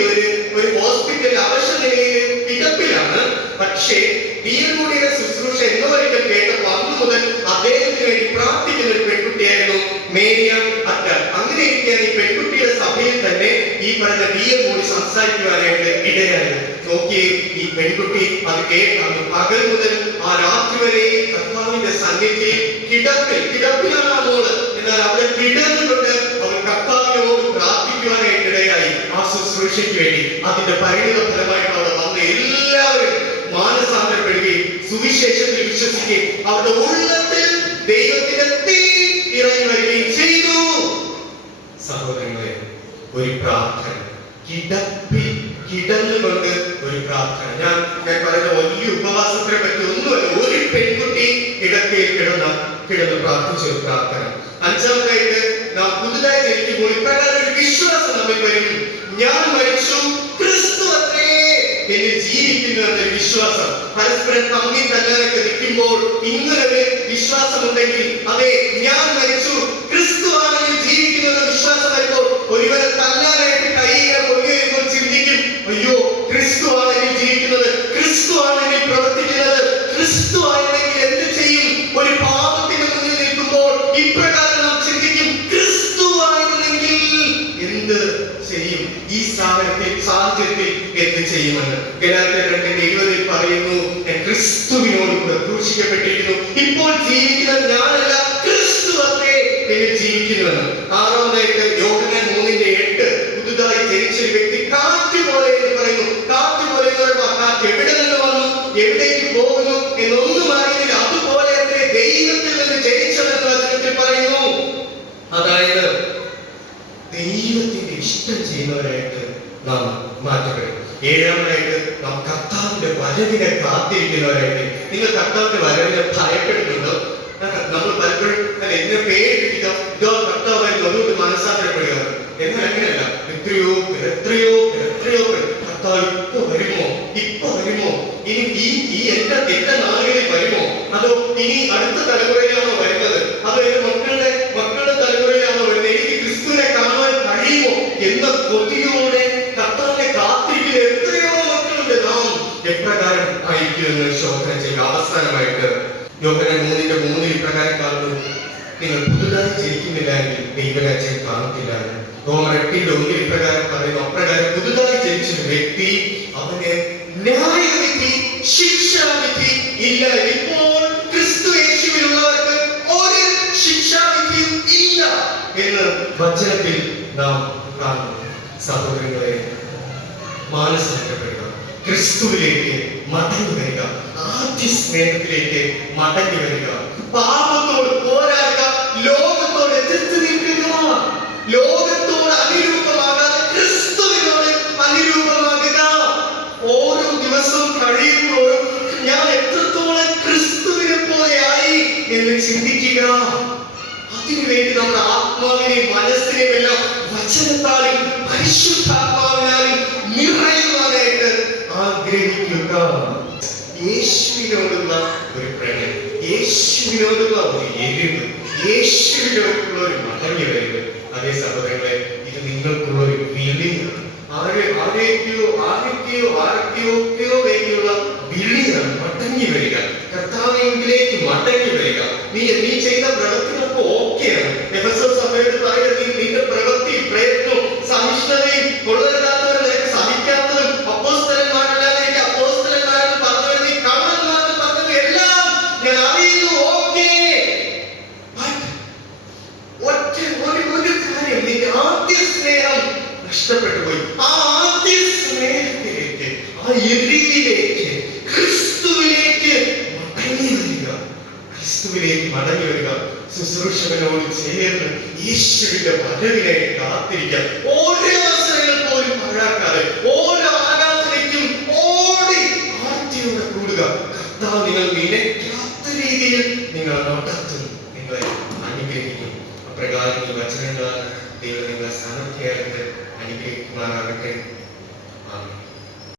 ഒരു ഹോസ്പിറ്റലിൽ അവശ നിലയിൽ കിടപ്പിലാണ്. പക്ഷേ D.L. മൂഡിയുടെ ശുശ്രൂഷ എന്നവരൊക്കെ കേട്ടപ്പോൾ അന്ന് മുതൽ അദ്ദേഹത്തിന് വേണ്ടി പ്രാർത്ഥിക്കുന്ന ഒരു പെൺകുട്ടിയായിരുന്നു മേരിയൻ അറ്റ്ലാഡ്. അങ്ങനെ ഇരിക്കാൻ ഈ പെൺകുട്ടിയുടെ സഭയിൽ തന്നെ ഈ പറഞ്ഞ D.L. മൂഡി സംസാരിക്കുവാനായിട്ട് ഇടയായിരുന്നു. നോക്കി, ഈ പെൺകുട്ടി അത് കേട്ടാണ് പകൽ മുതൽ ആ രാത്രി വരെ കർത്താവിന്റെ സന്നിധിയിൽ കിടപ്പിലാണ് ആ മോള്. എന്നാൽ അവിടെ കിടന്നുകൊണ്ട് അവൾ കർത്താവിനോട് പ്രാർത്ഥിക്കുവാനായിട്ട് ഇടയായി. ആ ശുശ്രൂഷയ്ക്ക് വേണ്ടി അതിന്റെ പരിണിത ഫലമായിട്ട് അവിടെ വന്ന എല്ലാവരും മാനസാന്തരപ്പെടുകയും സുവിശേഷത്തിൽ വിശ്വസിക്കുകയും അവരുടെ ഉള്ളത്തിൽ ദൈവത്തിന്റെ തീ ഇറങ്ങി വരികയും ചെയ്തു. സഹോദരങ്ങളെ, ഒരു പ്രാർത്ഥന, കിടന്നുകൊണ്ട് ഒരു പ്രാർത്ഥന. ഞാൻ പറയുന്ന വലിയ ഉപവാസത്തിനെ പറ്റി ഒന്നുമല്ല. ഒരു പെൺകുട്ടി കിടക്കയിൽ കിടന്ന് പ്രാർത്ഥിച്ച ഒരു പ്രാർത്ഥന. അഞ്ചാമതായിട്ട് നാം പുതുതായി ജനിക്കുമ്പോൾ ഇപ്രകാരം ഒരു വിശ്വാസം നമ്മിൽ വരും. ഞാൻ മരിച്ചു, ക്രിസ്തു അത്രേ എന്നിൽ ജീവിക്കുന്നു എന്നൊരു വിശ്വാസം. പരസ്പരം തമ്മിൽ തല്ലാനൊക്കെ നിൽക്കുമ്പോൾ ഇങ്ങനൊരു വിശ്വാസം ഉണ്ടെങ്കിൽ, അതെ, ഞാൻ മരിച്ചു, ക്രിസ്തു ആണെങ്കിൽ ജീവിക്കുന്നു എന്ന വിശ്വാസം വരുമ്പോൾ ഒരുവരെ തല്ലാനായിട്ട് കൈയിലെ പൊങ്ങി വരുമ്പോൾ ചിന്തിക്കും, അയ്യോ, ക്രിസ്തു ആണെങ്കിൽ ജീവിക്കുന്നത്, ക്രിസ്തു ആണെങ്കിൽ പ്രവർത്തിക്കുന്നത്, ക്രിസ്തു ആണെങ്കിൽ എന്ത് ചെയ്യും? ഒരു പാപത്തിന് മുന്നിൽ നിൽക്കുമ്പോൾ ഇപ്രകാരം നാം ചിന്തിക്കും, ക്രിസ്തു ആയിരുന്നെങ്കിൽ എന്ത് ചെയ്യും? ഈ സാഹചര്യത്തിൽ എന്ത് ചെയ്യുമെന്ന് ഗലാത്യർ 2:20 പറയുന്നു, ക്രിസ്തുവിനോട് കൂടെ ക്രൂശിക്കപ്പെട്ടിരിക്കുന്നു, ഇപ്പോൾ ചെയ്യുന്നവരായിട്ട് നാം മാറ്റപ്പെടും. ഏഴാമതായിട്ട് നാം കർത്താവിന്റെ വരവിനെ കാത്തിരിക്കുന്നവരായിട്ട്. നിങ്ങൾ കർത്താവിന്റെ വരവിനെ ഭയപ്പെടുന്നുണ്ടോ? നമ്മൾ പലപ്പോഴും എന്നെ പേടിപ്പിക്കുക, ഇതോ കർത്താവായി അതുകൊണ്ട് മനസ്സാക്കപ്പെടുക. എന്നാൽ അങ്ങനെയല്ല. എത്രയോ എത്രയോ എത്രയോ കർത്താവ് ഇപ്പൊ വരുമോ, ഇപ്പൊ വരുമോ, ഇനി ഈ എന്റെ നാളുകളിൽ വരുമോ, അതോ ഇനി അടുത്ത തലമുറയിലാണോ വരുന്നത്, അതോ എന്റെ മക്കളുടെ തലമുറയിലാണോ വരുന്നത്, എനിക്ക് ക്രിസ്തുവിനെ കാണുവാൻ കഴിയുമോ എന്ന കൊതിയോടെ കർത്താവിനെ കാത്തിരിക്കുന്ന എത്രയോ മക്കളുണ്ട്. നാം എപ്രകാരം ആയിരിക്കുമെന്ന് ശോധന ചെയ്യുക. അവസാനമായിട്ട് യോഹന്നാൻ 3:3 ഇപ്രകാരം കാണുന്നു, നിങ്ങൾ പുതുതായി ജനിക്കുന്നില്ല എങ്കിൽ ദൈവരാജ്യം കാണത്തില്ല. റോമർ 8:1 ഇപ്രകാരം പറയുന്നു, അപ്രകാരം പുതുതായി ജനിച്ച വ്യക്തി അവന് ന്യായവിധി, ശിക്ഷാവിധി ഇല്ല. ഇപ്പോൾ ക്രിസ്തു യേശുവിലുള്ളവർക്ക് ഒരു ശിക്ഷാവിധിയും ഇല്ല എന്ന് വചനത്തിൽ നാം കാണുന്നു. സഹോദരങ്ങളെ, മാനസാന്തരപ്പെടുക, ക്രിസ്തുവിലേക്ക് മടങ്ങി വരിക, ആദ്യ സ്നേഹത്തിലേക്ക് മടങ്ങി വരിക, പാപത്തോട് പോരാടുക, ലോകത്തോട് എതിർത്ത് നിൽക്കുക, ലോകത്തോട് അനുരൂപമാകാതെ ക്രിസ്തുവിനോട് അനുരൂപമാകുക. ഓരോ ദിവസവും കഴിയുമ്പോഴും ഞാൻ എത്രത്തോളം ക്രിസ്തുവിനെ പോലെയായി എന്ന് ചിന്തിക്കുക. അതിനുവേണ്ടി നമ്മുടെ ആത്മാവിനെയും മനസ്സിനെയും എല്ലാം വചനത്താലും പരിശുദ്ധാത്മാവിനാലും നിറയുവാനായിട്ട് ആഗ്രഹിക്കുക. യേശുവിനോടുള്ള ഒരു പ്രണയം, യേശുവിനോടുള്ള ഒരു എരിവ്, യേശുവിനോടുള്ള ഒരു മടങ്ങി വരവ്. അതേ സഹോദരങ്ങളെ, ഇത് നിങ്ങൾക്കുള്ള ഒരു വിളിയാണ്. ആരൊക്കെയോ വേണ്ടിയുള്ള വിളിയാണ്. മടങ്ങി വരിക, കർത്താവിലേക്ക് മടങ്ങി വരിക. നീ ചെയ്ത പ്രവൃത്തികളൊക്കെ ഓക്കെയാണ്. എഫെസോസ് സഭയോട് പറയുന്നത്, നിന്റെ പ്രവൃത്തി, പ്രയത്നവും സഹിഷ്ണുതയും കൊള്ളരുതാത്തവരെ സഹിക്കാത്തതും അപ്പോസ്തലന്മാരല്ലാതെ എനിക്ക് അപ്പോസ്തലന്മാരെന്ന് പറഞ്ഞവരെ നീ കള്ളന്മാരെന്ന് പറഞ്ഞത് എല്ലാം ഞാൻ അറിയുന്നു, ഓക്കെ. ഒരു കാര്യം, നിന്റെ ആദ്യ സ്നേഹം നഷ്ടപ്പെട്ടു പോയി. ആ ആദ്യ സ്നേഹത്തിലേക്ക്, ആ എരിവിലേക്ക്, ക്രിസ്തുവിലേക്ക് മടങ്ങി വരിക, ക്രിസ്തുവിലേക്ക് മടങ്ങി വരിക. ശുശ്രൂഷകനോട് ചേർന്ന് യേശുവിന്റെ വരവിനെ കാത്തിരിക്കുക. ഓരോ അവസരങ്ങൾ പോലും പാഴാക്കാതെ ഓരോ ആരാധനയ്ക്കും ഓടി ആർത്തിയോടെ കൂടുക. കർത്താവ് നിങ്ങൾ നിലയ്ക്കാത്ത രീതിയിൽ നിങ്ങൾ നടത്തും, നിങ്ങളെ അനുഗ്രഹിക്കും. അപ്രകാരം ഈ വചനങ്ങളാൽ ദൈവം നിങ്ങളെ സമൃദ്ധിയായിട്ട് അനുഗ്രഹിക്കുമാറാകട്ടെ.